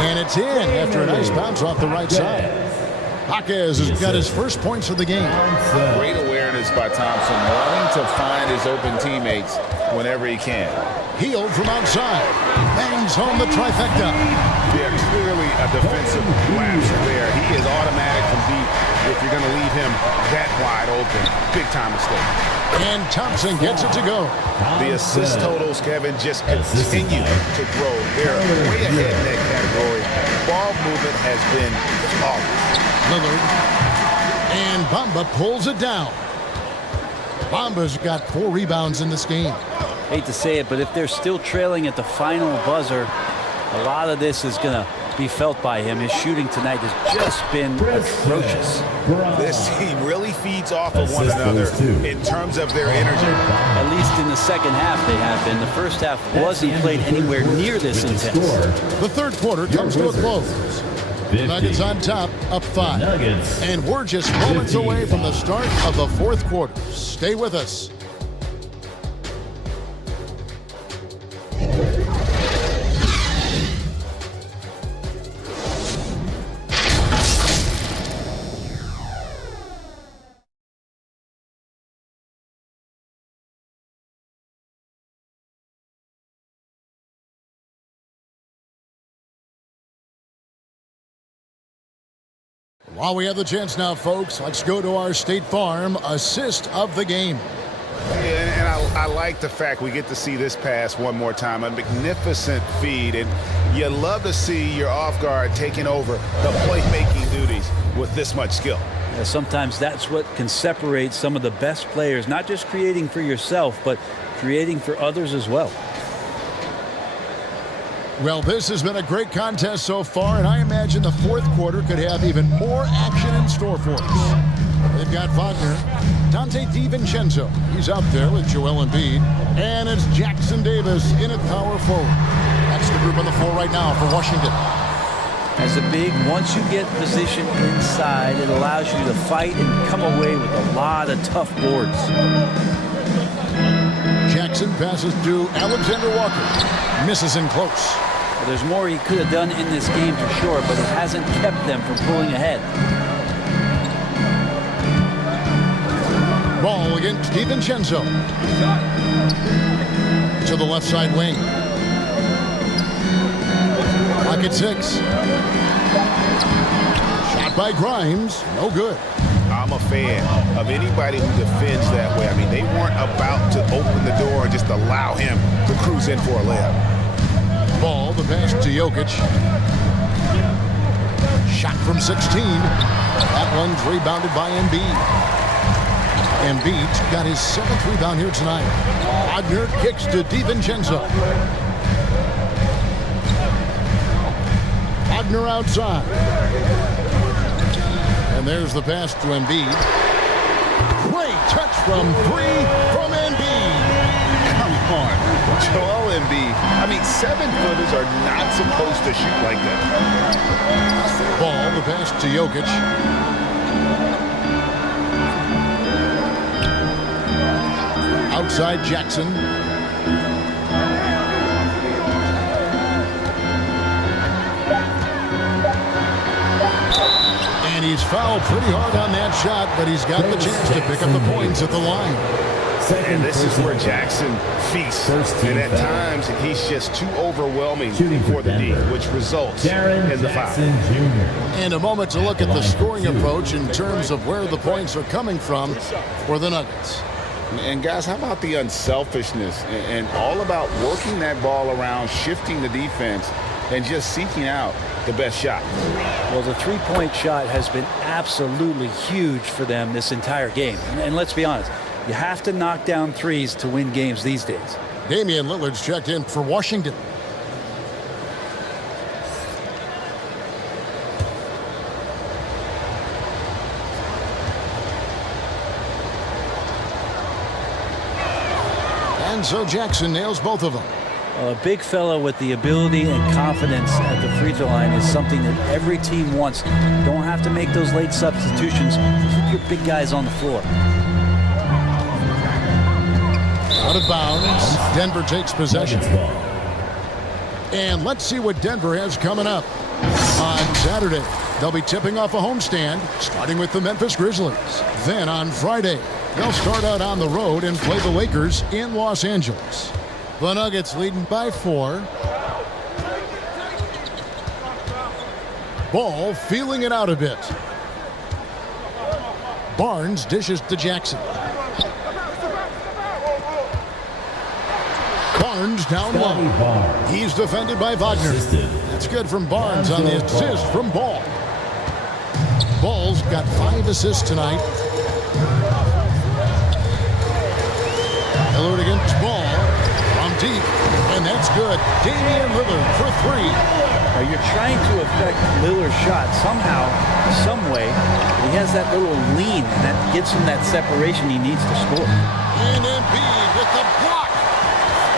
And it's in after a nice bounce off the right side. Jaquez has got his first points of the game. Great awareness by Thompson, wanting to find his open teammates whenever he can. Hield from outside. Bangs home the trifecta. Yeah, clearly a defensive lapse there. He is automatic from deep if you're going to leave him that wide open. Big time mistake. And Thompson gets it to go. The assist totals, Kevin, just continue to grow. They're way ahead in that category. Ball movement has been flawless. Lillard. And Bamba pulls it down. Bamba's got 4 rebounds in this game. Hate to say it, but if they're still trailing at the final buzzer, a lot of this is going to be felt by him. His shooting tonight has just been atrocious. This team really feeds off of one another in terms of their energy. At least in the second half they have been. The first half wasn't played anywhere near this intense. The third quarter comes to a close. The Nuggets on top, up 5. And we're just moments away from the start of the fourth quarter. Stay with us. While we have the chance now, folks, let's go to our State Farm assist of the game. And I like the fact we get to see this pass one more time. A magnificent feed. And you love to see your off guard taking over the playmaking duties with this much skill. Yeah, sometimes that's what can separate some of the best players, not just creating for yourself, but creating for others as well. Well, this has been a great contest so far, and I imagine the fourth quarter could have even more action in store for us. They've got Wagner, Dante DiVincenzo. He's out there with Joel Embiid, and it's Jackson Davis in at power forward. That's the group on the floor right now for Washington. As a big, once you get position inside, it allows you to fight and come away with a lot of tough boards. Jackson passes to Alexander Walker. Misses in close. Well, there's more he could have done in this game for sure, but it hasn't kept them from pulling ahead. Ball against DiVincenzo. To the left side wing. Clock at 6. Shot by Grimes. No good. I'm a fan of anybody who defends that way. I mean, they weren't about to open the door and just allow him to cruise in for a layup. Ball, the pass to Jokic. Shot from 16. That one's rebounded by Embiid. Embiid got his 7th rebound here tonight. Wagner kicks to DiVincenzo. Wagner outside. And there's the pass to Embiid. Great touch from 3 from Embiid. Come on. Joel Embiid. I mean, 7-footers are not supposed to shoot like that. Ball, the pass to Jokic. Outside Jackson. And he's fouled pretty hard on that shot, but he's got the chance to pick up the points at the line. And this is where Jackson feasts. And at times, he's just too overwhelming for the D, which results in the foul. And a moment to look at the scoring approach in terms of where the points are coming from for the Nuggets. And guys, how about the unselfishness and all about working that ball around, shifting the defense, and just seeking out the best shot. Well, the three-point shot has been absolutely huge for them this entire game. And let's be honest, you have to knock down threes to win games these days. Damian Lillard's checked in for Washington. And so Jackson nails both of them. A big fella with the ability and confidence at the free throw line is something that every team wants. Don't have to make those late substitutions. Keep your big guys on the floor. Out of bounds. Denver takes possession. And let's see what Denver has coming up. On Saturday, they'll be tipping off a homestand, starting with the Memphis Grizzlies. Then on Friday, they'll start out on the road and play the Lakers in Los Angeles. The Nuggets leading by 4. Ball feeling it out a bit. Barnes dishes to Jackson. Barnes down low. He's defended by Wagner. That's good from Barnes on the assist from Ball. Ball's got 5 assists tonight. Lillard against Ball. From deep. And that's good. Damian Lillard for 3. Now you're trying to affect Lillard's shot somehow, some way. He has that little lean that gives him that separation he needs to score. And Embiid with the block.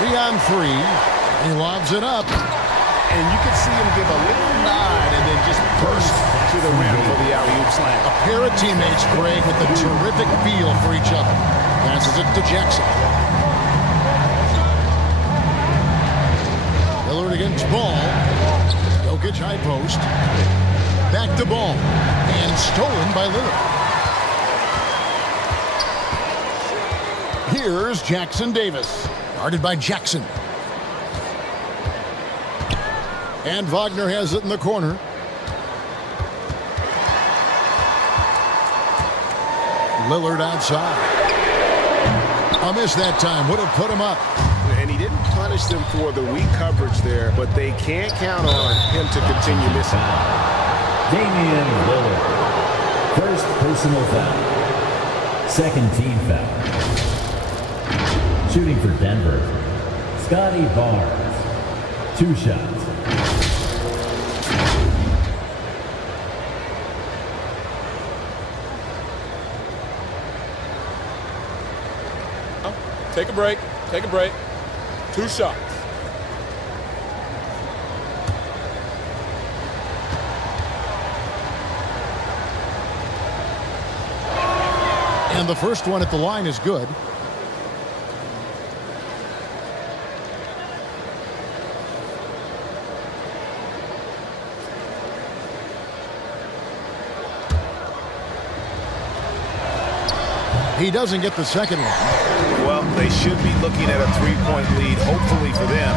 3 on 3. He lobs it up. And you can see him give a little nod and then just burst to the rim for the alley-oop slam. A pair of teammates, Greg, with a terrific feel for each other. Passes it to Jackson. Lillard against Ball. Jokic high post. Back to Ball. And stolen by Lillard. Here's Jackson Davis. Guarded by Jackson. And Wagner has it in the corner. Lillard outside. A miss that time. Would have put him up. And he didn't punish them for the weak coverage there, but they can't count on him to continue missing. Damian Lillard. First personal foul. Second team foul. Shooting for Denver, Scotty Barnes. 2 shots. Take a break. Take a break. 2 shots. And the first one at the line is good. He doesn't get the second one. Well, they should be looking at a 3-point lead. Hopefully for them,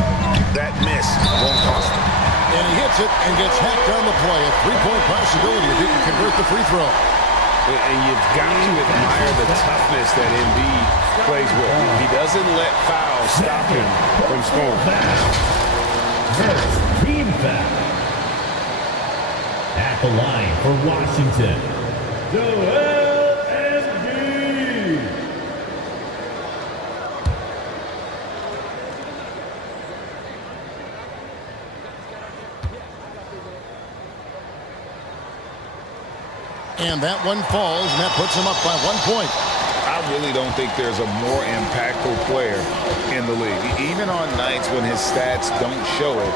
that miss won't cost them. And he hits it and gets hacked on the play. A 3-point possibility if he can convert the free throw. And you've got to admire the toughness that Embiid plays with. He doesn't let fouls stop him from scoring. First team foul. At the line for Washington, Joel Embiid. And that one falls, and that puts him up by 1 point. I really don't think there's a more impactful player in the league. Even on nights when his stats don't show it,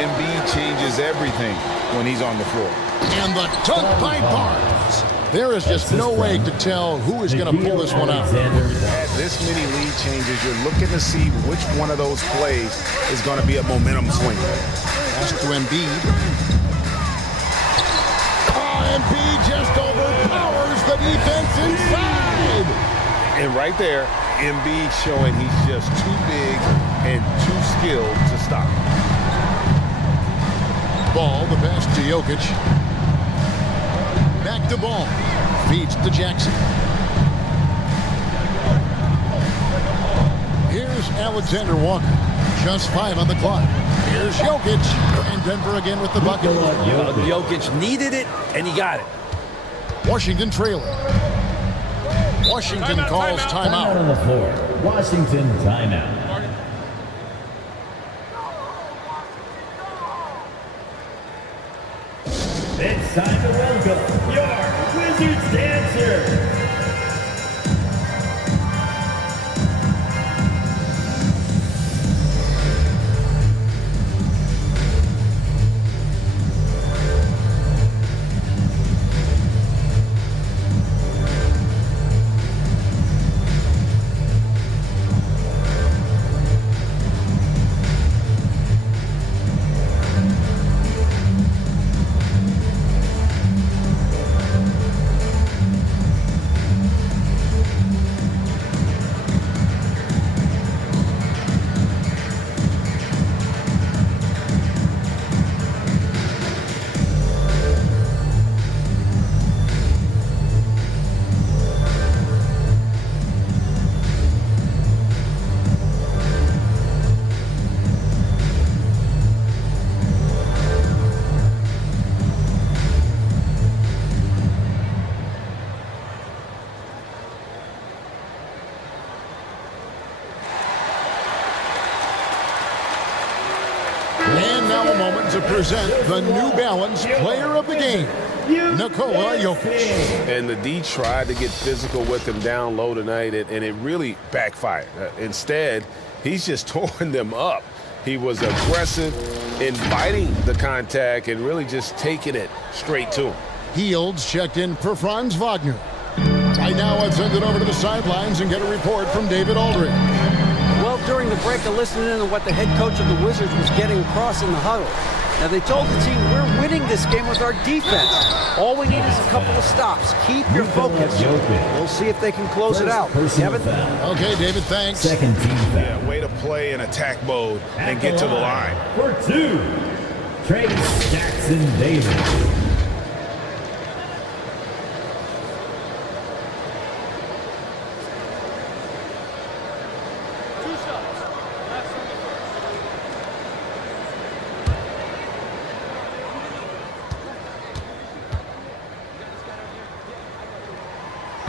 Embiid changes everything when he's on the floor. And the dunk by Barnes. There is just no way to tell who is going to pull this one out. At this many lead changes, you're looking to see which one of those plays is going to be a momentum swing. Pass to Embiid. Embiid just overpowers the defense inside. And right there, Embiid showing he's just too big and too skilled to stop. Ball, the pass to Jokic. Back to Ball. Feeds to Jackson. Here's Alexander Walker. Just 5 on the clock. Here's Jokic, and Denver again with the bucket. Jokic needed it, and he got it. Washington trailing. Washington calls timeout. Timeout on the floor. Washington timeout. It's time to welcome your Wizards dancer. And now a moment to present the New Balance Player of the Game, Nikola Jokic. And the D tried to get physical with him down low tonight, and it really backfired. Instead, he's just torn them up. He was aggressive, inviting the contact, and really just taking it straight to him. Fields checked in for Franz Wagner. Right now, I've sent it over to the sidelines and get a report from David Aldridge. Well, during the break, I listened in on what the head coach of the Wizards was getting across in the huddle. Now, they told the team, we're winning this game with our defense. All we need is a couple of stops. Keep your focus. We'll see if they can close it out. Kevin? Okay, David, thanks. Second team foul. Yeah, way to play in attack mode and get to the line. For two, Trace Jackson Davis.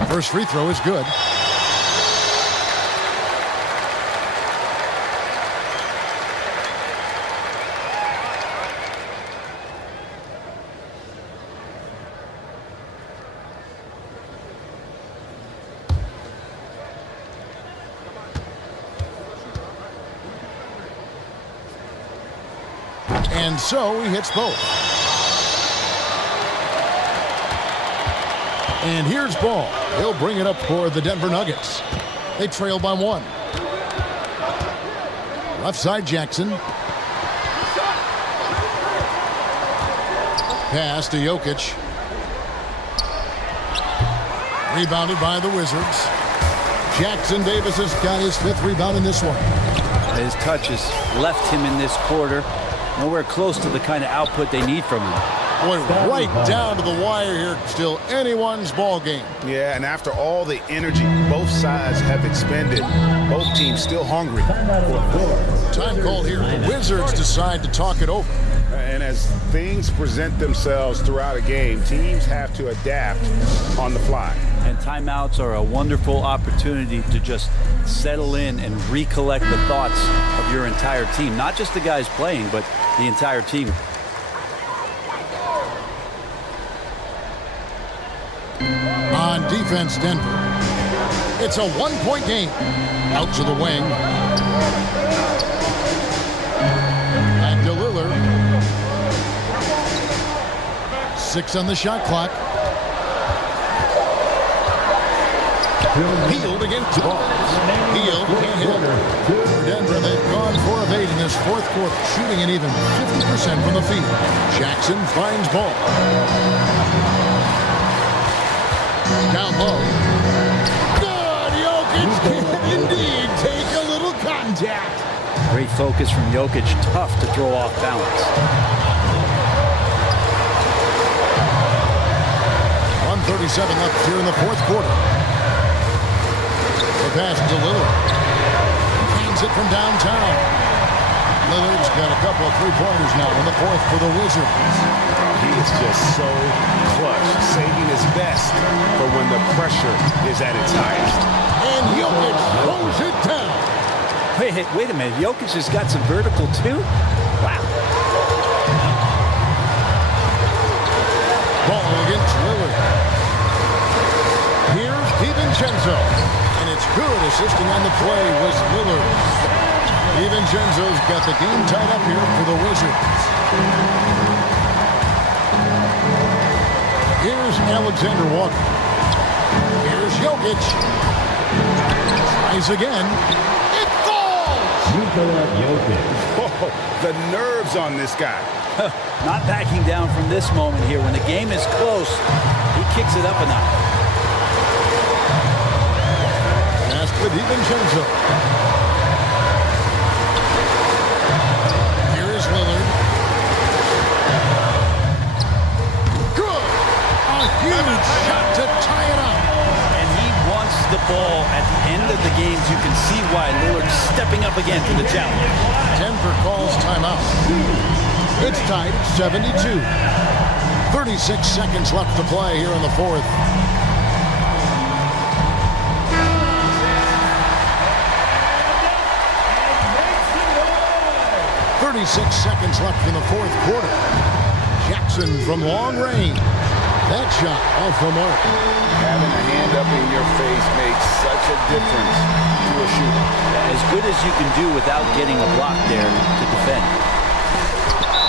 First free throw is good. And so he hits both. And here's Ball. He'll bring it up for the Denver Nuggets. They trail by one. Left side, Jackson. Pass to Jokic. Rebounded by the Wizards. Jackson Davis has got his fifth rebound in this one. His touch has left him in this quarter. Nowhere close to the kind of output they need from him. Boy, right down to the wire here. Still anyone's ball game. Yeah, and after all the energy both sides have expended, both teams still hungry. Time called here. The Wizards decide to talk it over. And as things present themselves throughout a game, teams have to adapt on the fly. And timeouts are a wonderful opportunity to just settle in and recollect the thoughts of your entire team. Not just the guys playing, but the entire team. On defense, Denver. It's a one-point game. Out to the wing. And to Lillard. 6 on the shot clock. Healed against Ball. Healed can't hit. For Denver, they've gone 4 of 8 in this fourth quarter, shooting an even 50% from the field. Jackson finds Ball. Down low. Good! Jokic can indeed take a little contact. Great focus from Jokic. Tough to throw off balance. 1:37 left here in the fourth quarter. The pass to Lillard. Hands it from downtown. Lillard's got a couple of three-pointers now in the fourth for the Wizards. He is just so clutch, saving his best for when the pressure is at its highest. And Jokic throws it down. Wait a minute. Jokic has got some vertical, too? Wow. Ball against Lillard. Here's DiVincenzo. And it's good. Assisting on the play was Lillard. DiVincenzo's got the game tied up here for the Wizards. Here's Alexander Walker. Here's Jokic. Tries again. It falls! Oh, the nerves on this guy. Not backing down from this moment here. When the game is close, he kicks it up a notch. Pass to DiVincenzo. Here is Lillard. Good! A huge shot to tie it up. And he wants the ball at the end of the games. You can see why Lillard's stepping up again to the challenge. Denver calls timeout. It's tied at 72. 36 seconds left to play here in the fourth. Seconds left in the fourth quarter. Jackson from long range. That shot off the mark. Having a hand up in your face makes such a difference to a shooter. As good as you can do without getting a block there to defend.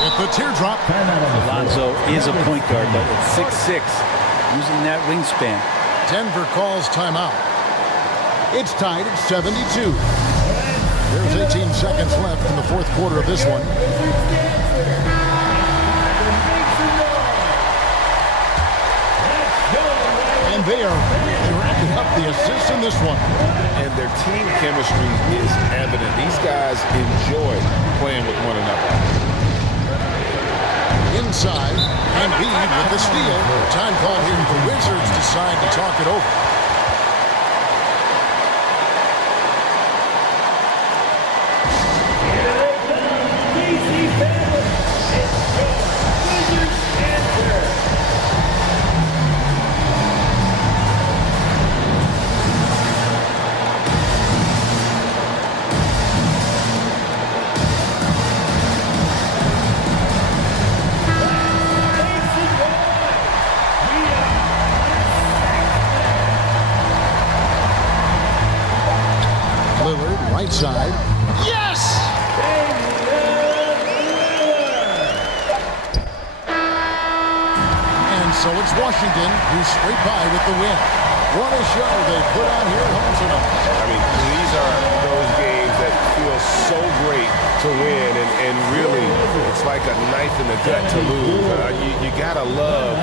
With the teardrop. Alonzo is a point guard, but at 6'6", using that wingspan. Denver calls timeout. It's tied at 72. There's 18 seconds left in the fourth quarter of this one. And they are really racking up the assists in this one. And their team chemistry is evident. These guys enjoy playing with one another. Inside, Embiid with the steal. Time call here. The Wizards decide to talk it over. Right side. Yes! And so it's Washington who scrape by with the win. What a show they put on here at home tonight. I mean, these are those games that feel so great to win, and really, it's like a knife in the gut to lose. You gotta love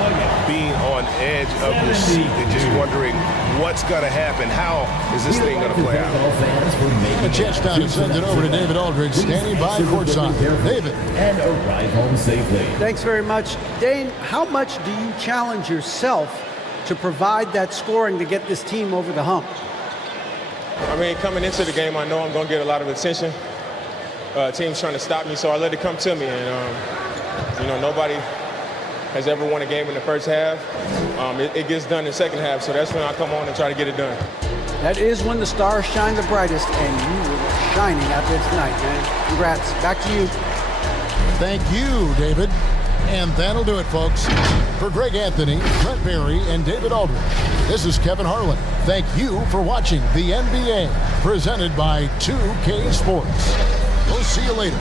being on edge of your seat and just wondering what's gonna happen. How is this thing gonna play out? A chance now to send it over to David Aldridge, standing by courtside. David. And arrive home safely. Thanks very much. Dane, how much do you challenge yourself to provide that scoring to get this team over the hump? I mean, coming into the game, I know I'm going to get a lot of attention. Teams trying to stop me, so I let it come to me. And, nobody has ever won a game in the first half. It gets done in the second half, so that's when I come on and try to get it done. That is when the stars shine the brightest, and you were shining out there tonight, man. Congrats. Back to you. Thank you, David. And that'll do it, folks. For Greg Anthony, Brett Berry, and David Aldridge, this is Kevin Harlan. Thank you for watching the NBA, presented by 2K Sports. We'll see you later.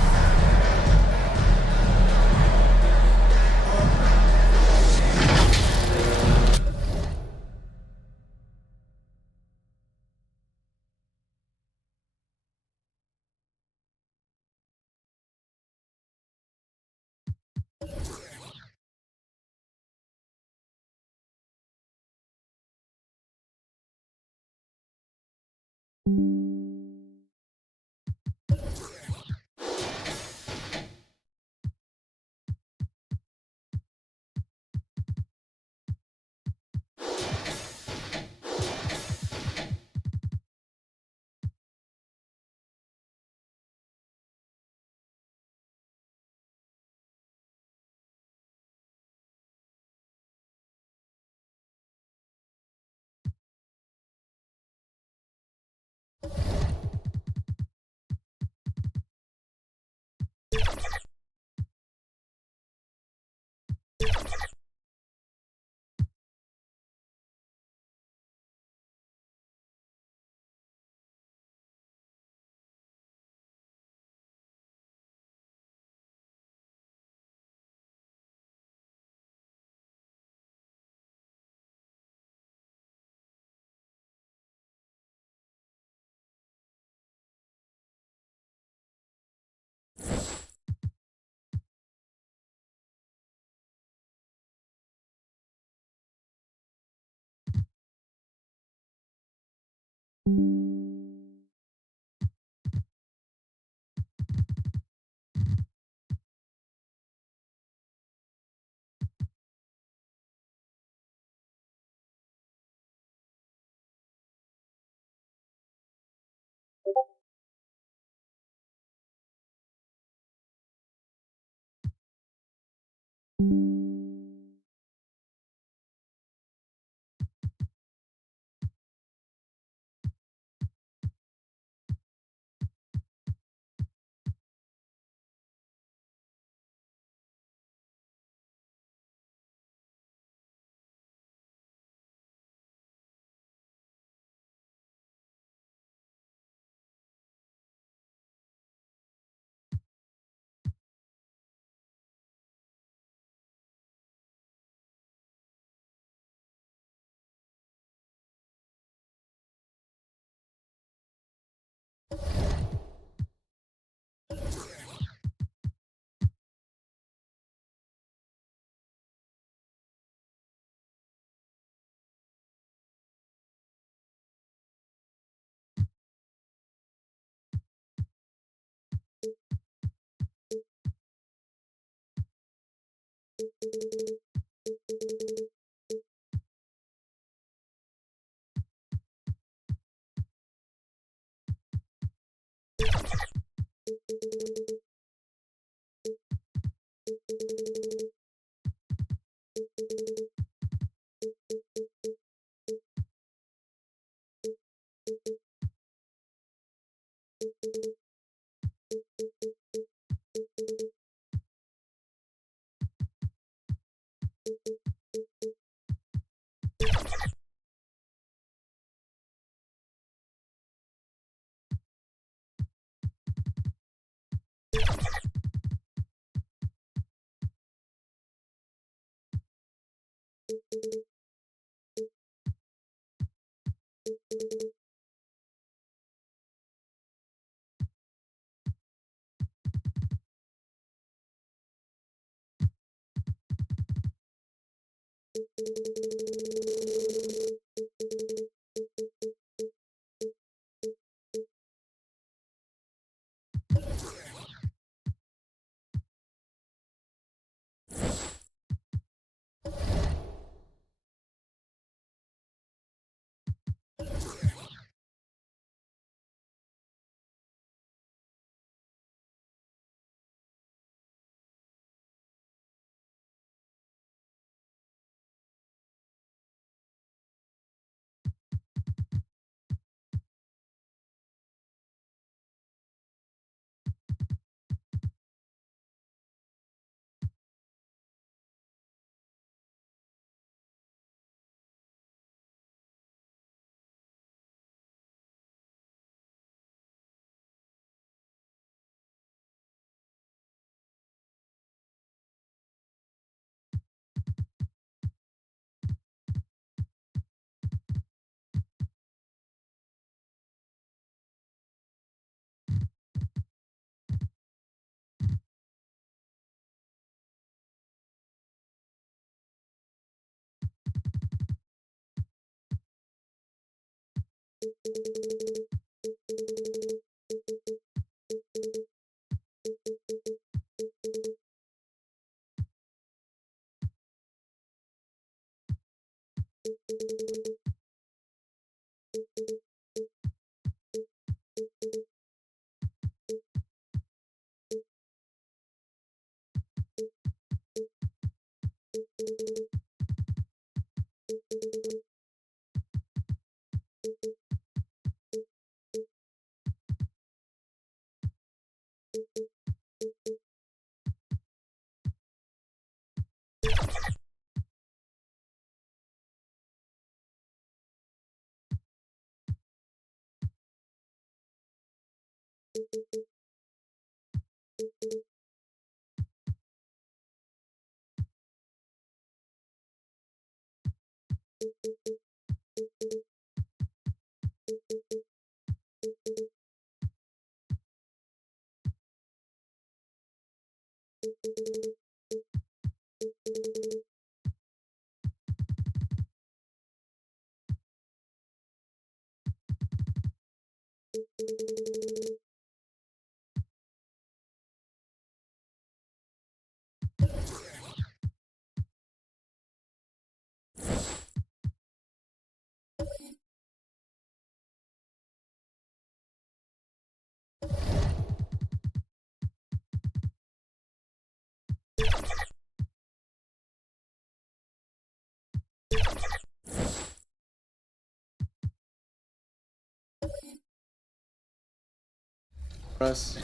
Us.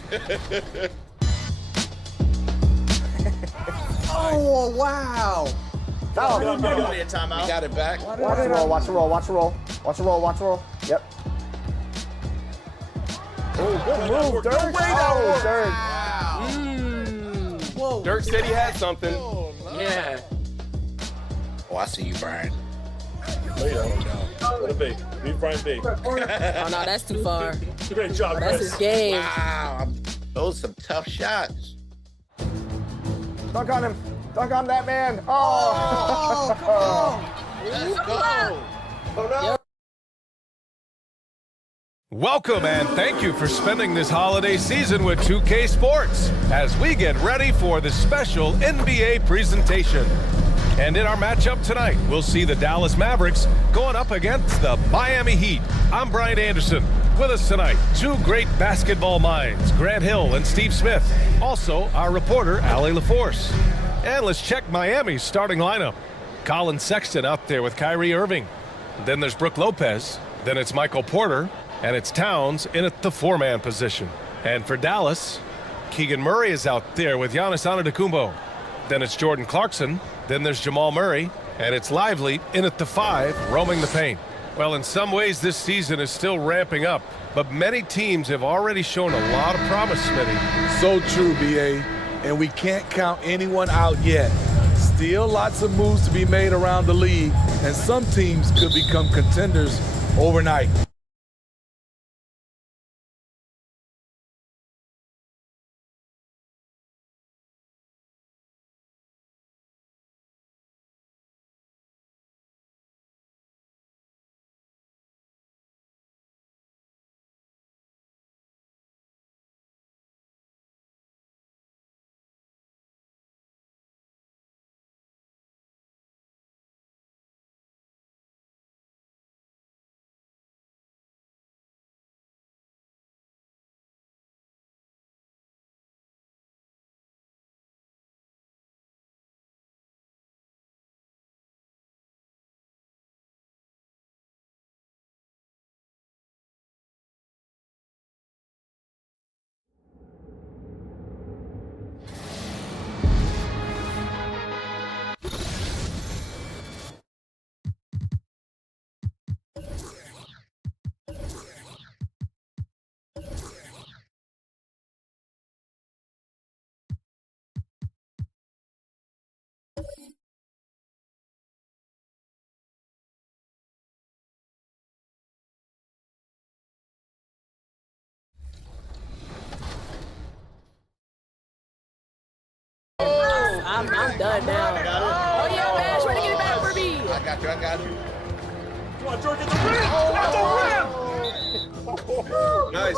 Oh, wow. Foul. We got it back. Watch the roll, watch the roll, watch the roll. Watch the roll, watch the roll. Yep. Oh, good move, Dirk. Oh, Dirk. Whoa. Dirk said he had something. Yeah. Oh, I see you, Brian. Let it be. Be Brian B. Oh, no, that's too far. Great job, That's his game. Wow. Those are some tough shots. Dunk on him. Dunk on that man. Oh, come on. Let's go. Oh, no. Welcome and thank you for spending this holiday season with 2K Sports as we get ready for the special NBA presentation. And in our matchup tonight, we'll see the Dallas Mavericks going up against the Miami Heat. I'm Brian Anderson. With us tonight, two great basketball minds, Grant Hill and Steve Smith. Also, our reporter, Allie LaForce. And let's check Miami's starting lineup. Colin Sexton out there with Kyrie Irving. Then there's Brook Lopez. Then it's Michael Porter. And it's Towns in at the four-man position. And for Dallas, Keegan Murray is out there with Giannis Antetokounmpo. Then it's Jordan Clarkson. Then there's Jamal Murray. And it's Lively in at the 5, roaming the paint. Well, in some ways, this season is still ramping up. But many teams have already shown a lot of promise, Smitty. So true, BA. And we can't count anyone out yet. Still lots of moves to be made around the league. And some teams could become contenders overnight. I'm done now. Oh, yeah, man. Trying to get it back for me. I got you. Come on, George, get the rim! At the rim! Nice.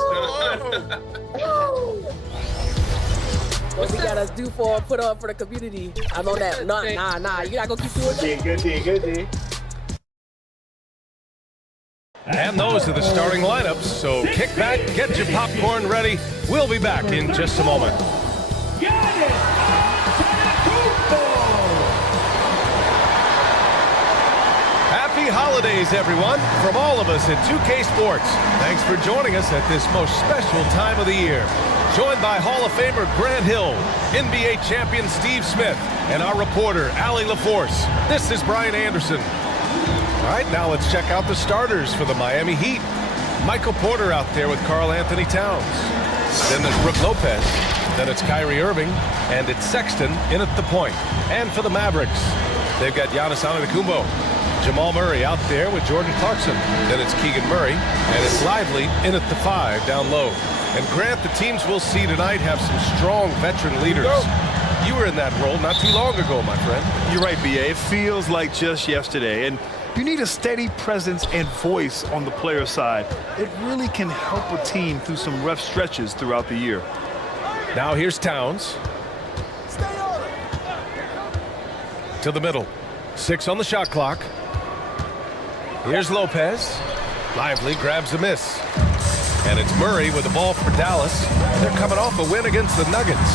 What we gotta do put on for the community. I'm on that. Nah. You're not gonna keep doing that. Good D. And those are the starting lineups, so kick back, get your popcorn ready. We'll be back in just a moment. Happy holidays, everyone, from all of us at 2K Sports. Thanks for joining us at this most special time of the year. Joined by Hall of Famer Grant Hill, NBA champion Steve Smith, and our reporter, Allie LaForce. This is Brian Anderson. All right, now let's check out the starters for the Miami Heat. Michael Porter out there with Karl Anthony Towns. Then there's Brook Lopez. Then it's Kyrie Irving. And it's Sexton in at the point. And for the Mavericks, they've got Giannis Antetokounmpo. Jamal Murray out there with Jordan Clarkson. Then it's Keegan Murray. And it's Lively in at the 5 down low. And Grant, the teams we'll see tonight have some strong veteran leaders. You were in that role not too long ago, my friend. You're right, BA. It feels like just yesterday. And You need a steady presence and voice on the player side. It really can help a team through some rough stretches throughout the year. Now here's Towns. To the middle. 6 on the shot clock. Here's Lopez. Lively grabs a miss. And it's Murray with the ball for Dallas. They're coming off a win against the Nuggets.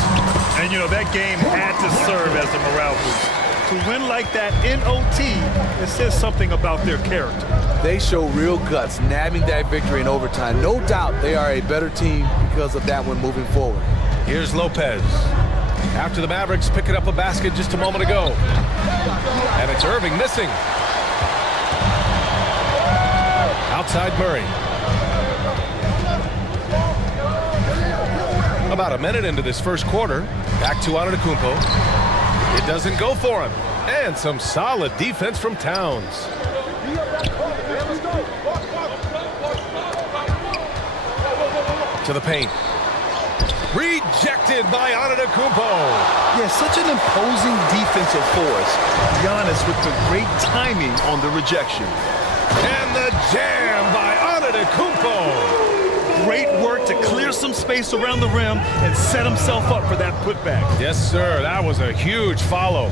And, you know, that game had to serve as a morale boost. To win like that in OT, it says something about their character. They show real guts, nabbing that victory in overtime. No doubt they are a better team because of that one moving forward. Here's Lopez. After the Mavericks picking up a basket just a moment ago. And it's Irving missing. Outside Murray. About a minute into this first quarter. Back to Antetokounmpo. It doesn't go for him. And some solid defense from Towns. To the paint. Rejected by Antetokounmpo. Yeah, such an imposing defensive force. Giannis with the great timing on the rejection. And the jam by Antetokounmpo. Great work to clear some space around the rim and set himself up for that putback. Yes, sir. That was a huge follow.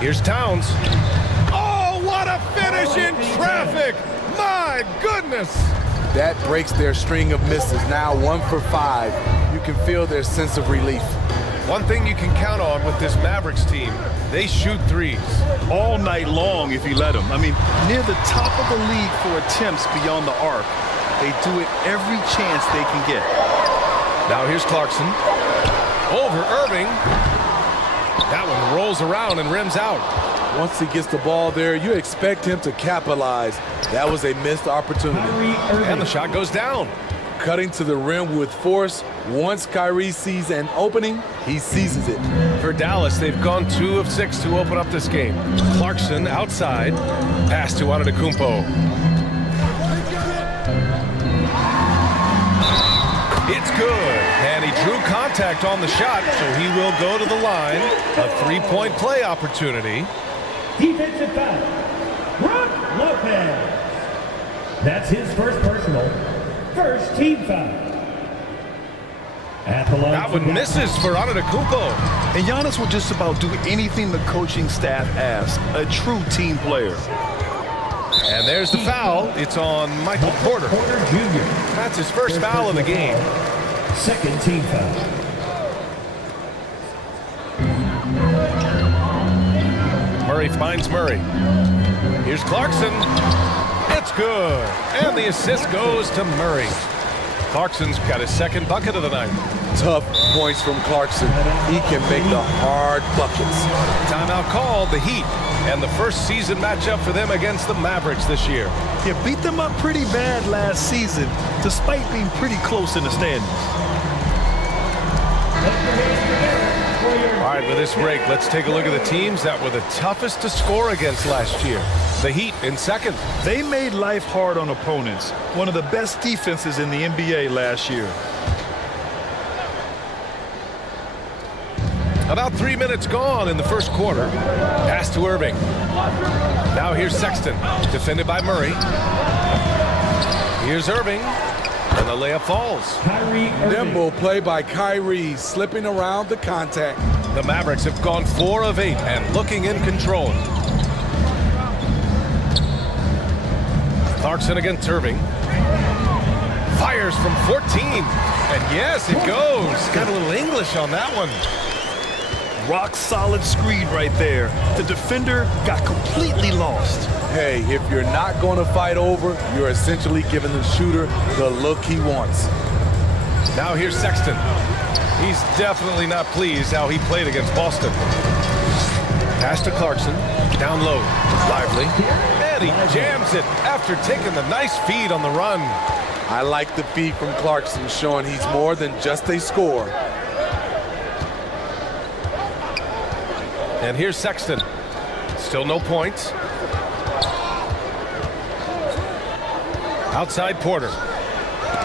Here's Towns. Oh, what a finish in traffic! My goodness! That breaks their string of misses. Now 1 for 5. You can feel their sense of relief. One thing you can count on with this Mavericks team, they shoot threes. All night long if you let them. I mean, near the top of the league for attempts beyond the arc. They do it every chance they can get. Now here's Clarkson. Over Irving. That one rolls around and rims out. Once he gets the ball there, you expect him to capitalize. That was a missed opportunity. And the shot goes down. Cutting to the rim with force. Once Kyrie sees an opening, he seizes it. For Dallas, they've gone 2 of 6 to open up this game. Clarkson outside. Pass to Antetokounmpo. It's good. And he drew contact on the shot, so he will go to the line. A 3-point play opportunity. Defensive foul. Brook Lopez. That's his first personal. First team foul. At the line. That one misses for Antetokounmpo. And Giannis will just about do anything the coaching staff asks. A true team player. And there's the foul. It's on Michael Porter. Porter Jr. That's his first foul of the game. Second team foul. Murray finds Murray. Here's Clarkson. It's good. And the assist goes to Murray. Clarkson's got his second bucket of the night. Tough points from Clarkson. He can make the hard buckets. Timeout called, the Heat. And the first season matchup for them against the Mavericks this year. Yeah, beat them up pretty bad last season, despite being pretty close in the standings. All right, with this break, let's take a look at the teams that were the toughest to score against last year. The Heat in second. They made life hard on opponents. One of the best defenses in the NBA last year. About 3 minutes gone in the first quarter. Pass to Irving. Now here's Sexton, defended by Murray. Here's Irving, and the layup falls. Nimble play by Kyrie, slipping around the contact. The Mavericks have gone 4 of 8 and looking in control. Clarkson against Irving. Fires from 14. And yes, it goes. Got a little English on that one. Rock solid screen right there. The defender got completely lost. Hey, if you're not going to fight over, you're essentially giving the shooter the look he wants. Now here's Sexton. He's definitely not pleased how he played against Boston. Pass to Clarkson. Down low. Lively. And he jams it after taking the nice feed on the run. I like the feed from Clarkson, showing he's more than just a scorer. And here's Sexton. Still no points. Outside Porter.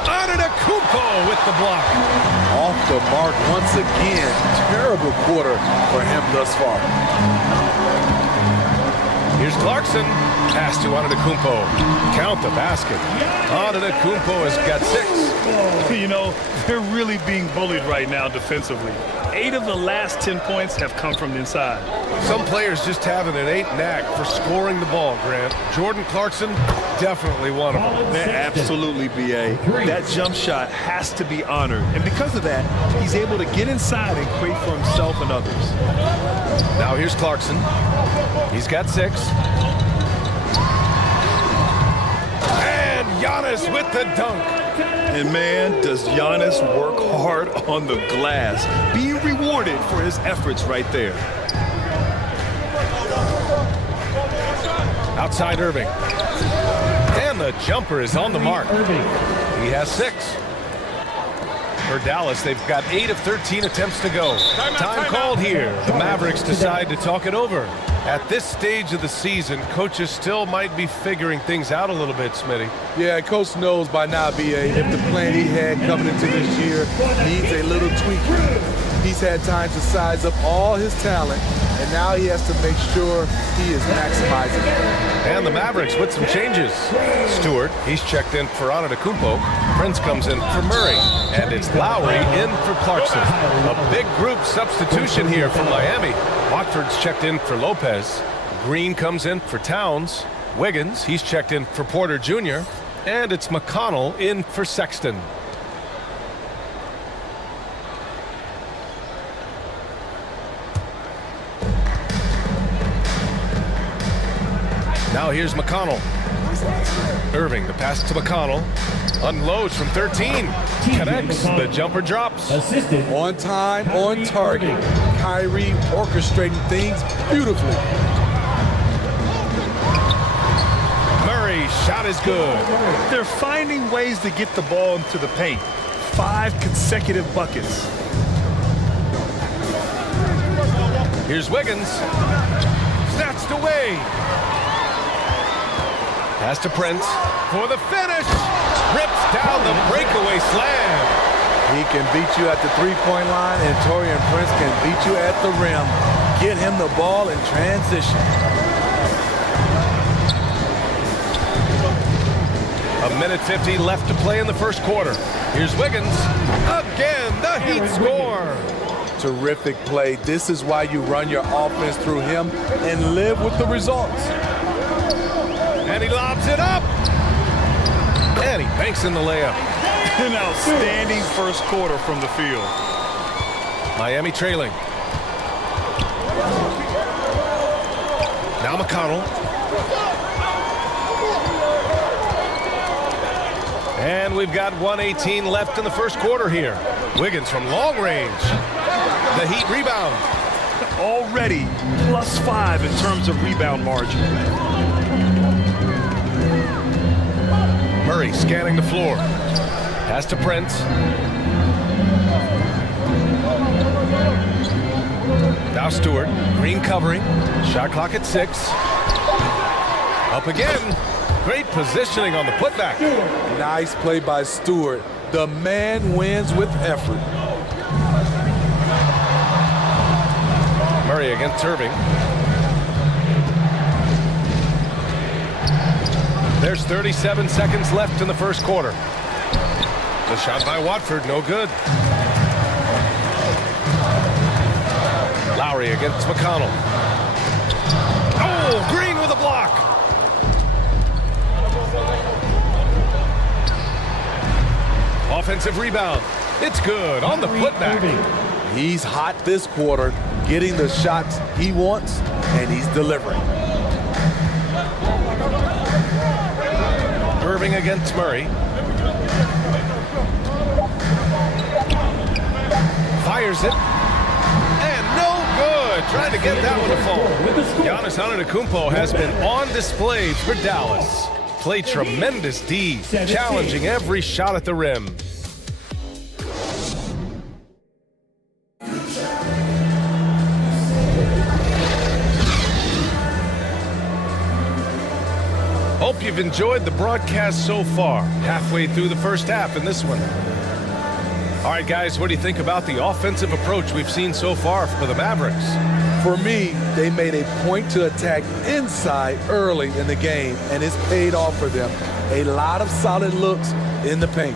Antetokounmpo with the block. Off the mark once again. Terrible quarter for him thus far. Here's Clarkson. Pass to Antetokounmpo. Count the basket. Antetokounmpo has got 6. You know, they're really being bullied right now defensively. 8 of the last 10 points have come from inside. Some players just have an innate knack for scoring the ball, Grant. Jordan Clarkson, definitely one of them. Man, absolutely, B.A. That jump shot has to be honored. And because of that, he's able to get inside and create for himself and others. Now here's Clarkson. He's got 6. And Giannis with the dunk. And man, does Giannis work hard on the glass. Being rewarded for his efforts right there. Outside Irving. And the jumper is on the mark. He has 6. For Dallas, they've got 8 of 13 attempts to go. Time called here. The Mavericks decide to talk it over. At this stage of the season, coaches still might be figuring things out a little bit, Smitty. Yeah, Coach knows by now, B.A., if the plan he had coming into this year needs a little tweaking. He's had time to size up all his talent, and now he has to make sure he is maximizing it. And the Mavericks with some changes. Stewart, he's checked in for Antetokounmpo. Prince comes in for Murray. And it's Lowry in for Clarkson. A big group substitution here for Miami. Watford's checked in for Lopez. Green comes in for Towns. Wiggins, he's checked in for Porter Jr. And it's McConnell in for Sexton. Now here's McConnell. Irving, the pass to McConnell. Unloads from 13. Connects. The jumper drops. On time, on target. Kyrie orchestrating things beautifully. Murray, shot is good. They're finding ways to get the ball into the paint. 5 consecutive buckets. Here's Wiggins. Snatched away. Pass to Prince for the finish. Rips down the breakaway slam. He can beat you at the three-point line, and Taurean Prince can beat you at the rim. Get him the ball in transition. A minute 50 left to play in the first quarter. Here's Wiggins. Again, the Heat score. Terrific play. This is why you run your offense through him and live with the results. And he lobs it up. And he banks in the layup. An outstanding first quarter from the field. Miami trailing. Now McConnell. And we've got 1:18 left in the first quarter here. Wiggins from long range. The Heat rebound. Already +5 in terms of rebound margin. Murray scanning the floor. Pass to Prince. Now Stewart. Green covering. Shot clock at 6. Up again. Great positioning on the putback. Nice play by Stewart. The man wins with effort. Murray against Irving. There's 37 seconds left in the first quarter. The shot by Watford, no good. Lowry against McConnell. Oh, Green with a block. Offensive rebound. It's good on the putback. He's hot this quarter, getting the shots he wants, and he's delivering. Irving against Murray. Fires it. And no good. Trying to get that one to fall. Giannis Antetokounmpo has been on display for Dallas. Played tremendous D, challenging every shot at the rim. Hope you've enjoyed the broadcast so far. Halfway through the first half in this one. All right, guys, what do you think about the offensive approach we've seen so far for the Mavericks? For me, they made a point to attack inside early in the game, and it's paid off for them. A lot of solid looks in the paint.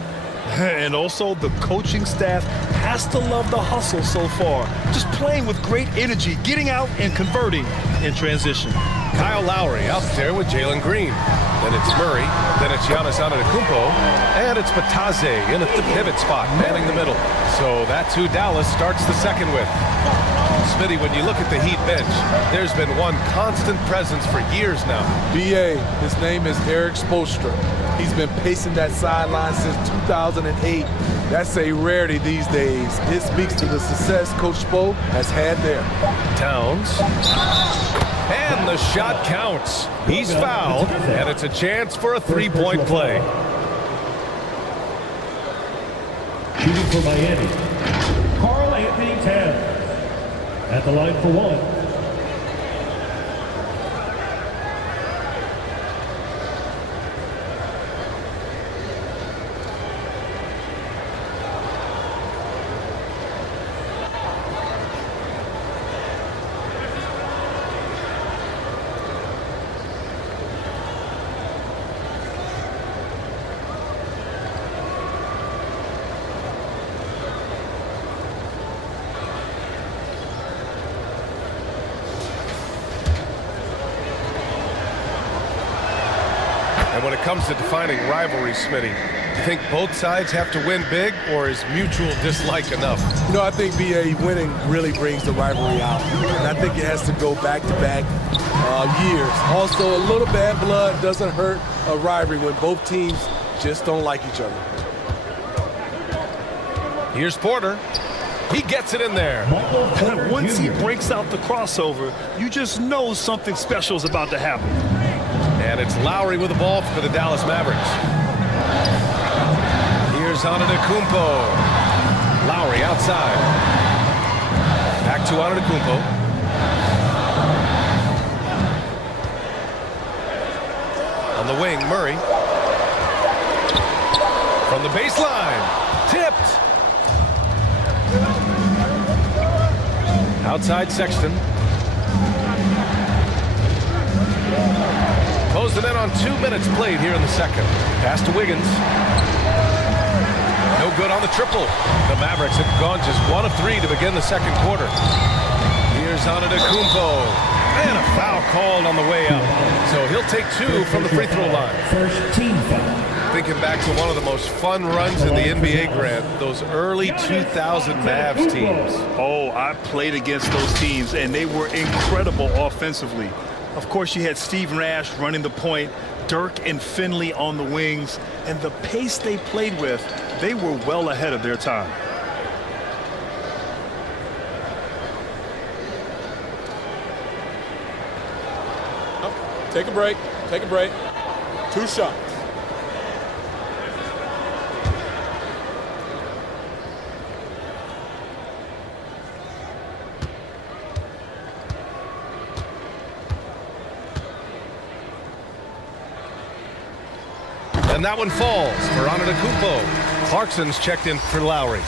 And also, the coaching staff has to love the hustle so far. Just playing with great energy, getting out and converting in transition. Kyle Lowry out there with Jalen Green. Then it's Murray. Then it's Giannis Antetokounmpo. And it's Bataze in at the pivot spot, manning the middle. So that's who Dallas starts the second with. Smitty, when you look at the Heat bench, there's been one constant presence for years now. B.A., his name is Eric Spoelstra. He's been pacing that sideline since 2008. That's a rarity these days. It speaks to the success Coach Spo has had there. Towns. And the shot counts. He's fouled, and it's a chance for a three-point play. Shooting for Miami, Karl Anthony Towns. At the line for one. And when it comes to defining rivalry, Smitty, you think both sides have to win big, or is mutual dislike enough? You know, I think B.A. winning really brings the rivalry out. And I think it has to go back-to-back years. Also, a little bad blood doesn't hurt a rivalry when both teams just don't like each other. Here's Porter. He gets it in there. Once he breaks out the crossover, you just know something special is about to happen. And it's Lowry with the ball for the Dallas Mavericks. Here's Antetokounmpo. Lowry outside. Back to Antetokounmpo. On the wing, Murray. From the baseline. Tipped. Outside Sexton. Closing in on 2 minutes played here in the second. Pass to Wiggins. No good on the triple. The Mavericks have gone just 1 of 3 to begin the second quarter. Here's Antetokounmpo. And a foul called on the way up. So he'll take 2 from the free throw line. First team foul. Thinking back to one of the most fun runs in the NBA, Grant, those early 2000 Mavs teams. Oh, I played against those teams, and they were incredible offensively. Of course, you had Steve Nash running the point, Dirk and Finley on the wings, and the pace they played with, they were well ahead of their time. Take a break. Take a break. 2 shots. And that one falls for Antetokounmpo. Clarkson's checked in for Lowry.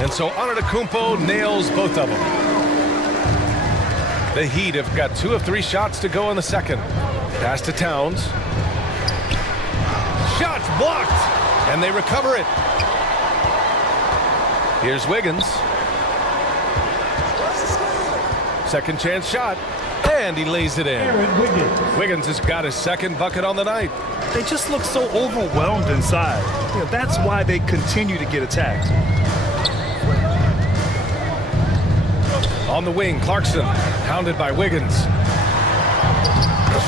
And so Antetokounmpo nails both of them. The Heat have got 2 of 3 shots to go in the second. Pass to Towns. Shots blocked, and they recover it. Here's Wiggins. Second chance shot, and he lays it in. Wiggins has got his second bucket on the night. They just look so overwhelmed inside. You know, that's why they continue to get attacked. On the wing, Clarkson, hounded by Wiggins.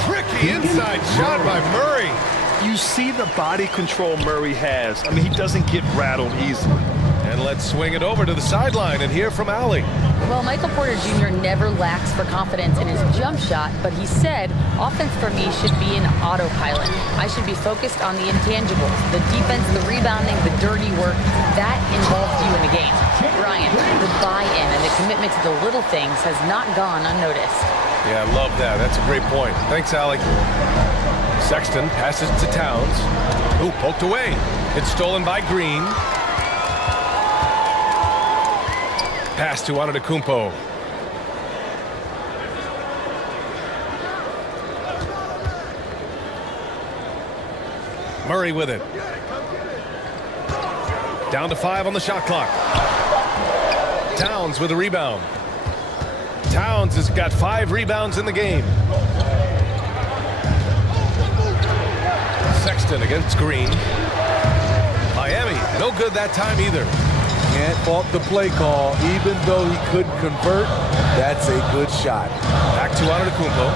Tricky inside shot by Murray. You see the body control Murray has. I mean, he doesn't get rattled easily. And let's swing it over to the sideline and hear from Allie. Well, Michael Porter Jr. never lacks for confidence in his jump shot, but he said, offense for me should be an autopilot. I should be focused on the intangibles, the defense, the rebounding, the dirty work. That involves you in the game. Brian, the buy-in and the commitment to the little things has not gone unnoticed. Yeah, I love that. That's a great point. Thanks, Allie. Sexton passes to Towns. Ooh, poked away. It's stolen by Green. Pass to Antetokounmpo. Murray with it. Down to 5 on the shot clock. Towns with a rebound. Towns has got 5 rebounds in the game. Sexton against Green. Miami, no good that time either. Can't fault the play call. Even though he couldn't convert, that's a good shot. Back to Antetokounmpo.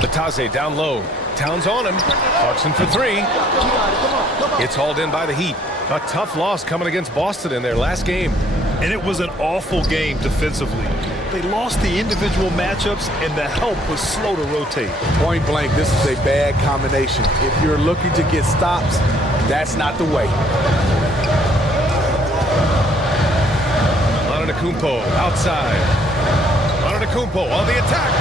Batase down low. Towns on him. Clarkson for 3. It's hauled in by the Heat. A tough loss coming against Boston in their last game. And it was an awful game defensively. They lost the individual matchups, and the help was slow to rotate. Point blank, this is a bad combination. If you're looking to get stops, that's not the way. Antetokounmpo outside. Antetokounmpo on the attack.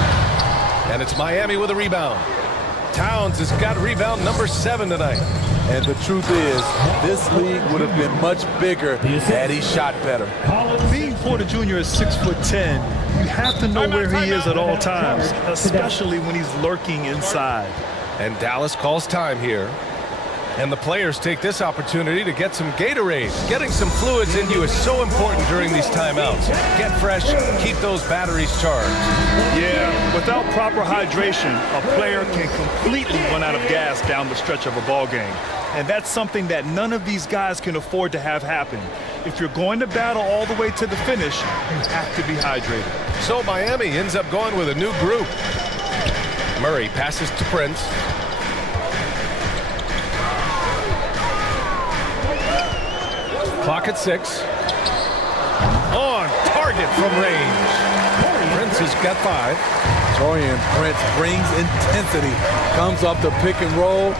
And it's Miami with a rebound. Towns has got rebound number 7 tonight. And the truth is, this league would have been much bigger had he shot better. Being Porter Jr. is 6'10", you have to know where he is at all times, especially when he's lurking inside. And Dallas calls time here. And the players take this opportunity to get some Gatorade. Getting some fluids in you is so important during these timeouts. Get fresh, keep those batteries charged. Yeah, without proper hydration, a player can completely run out of gas down the stretch of a ball game. And that's something that none of these guys can afford to have happen. If you're going to battle all the way to the finish, you have to be hydrated. So Miami ends up going with a new group. Murray passes to Prince. Clock at 6. On target from range. Prince has got 5. Torian Prince brings intensity. Comes off the pick and roll.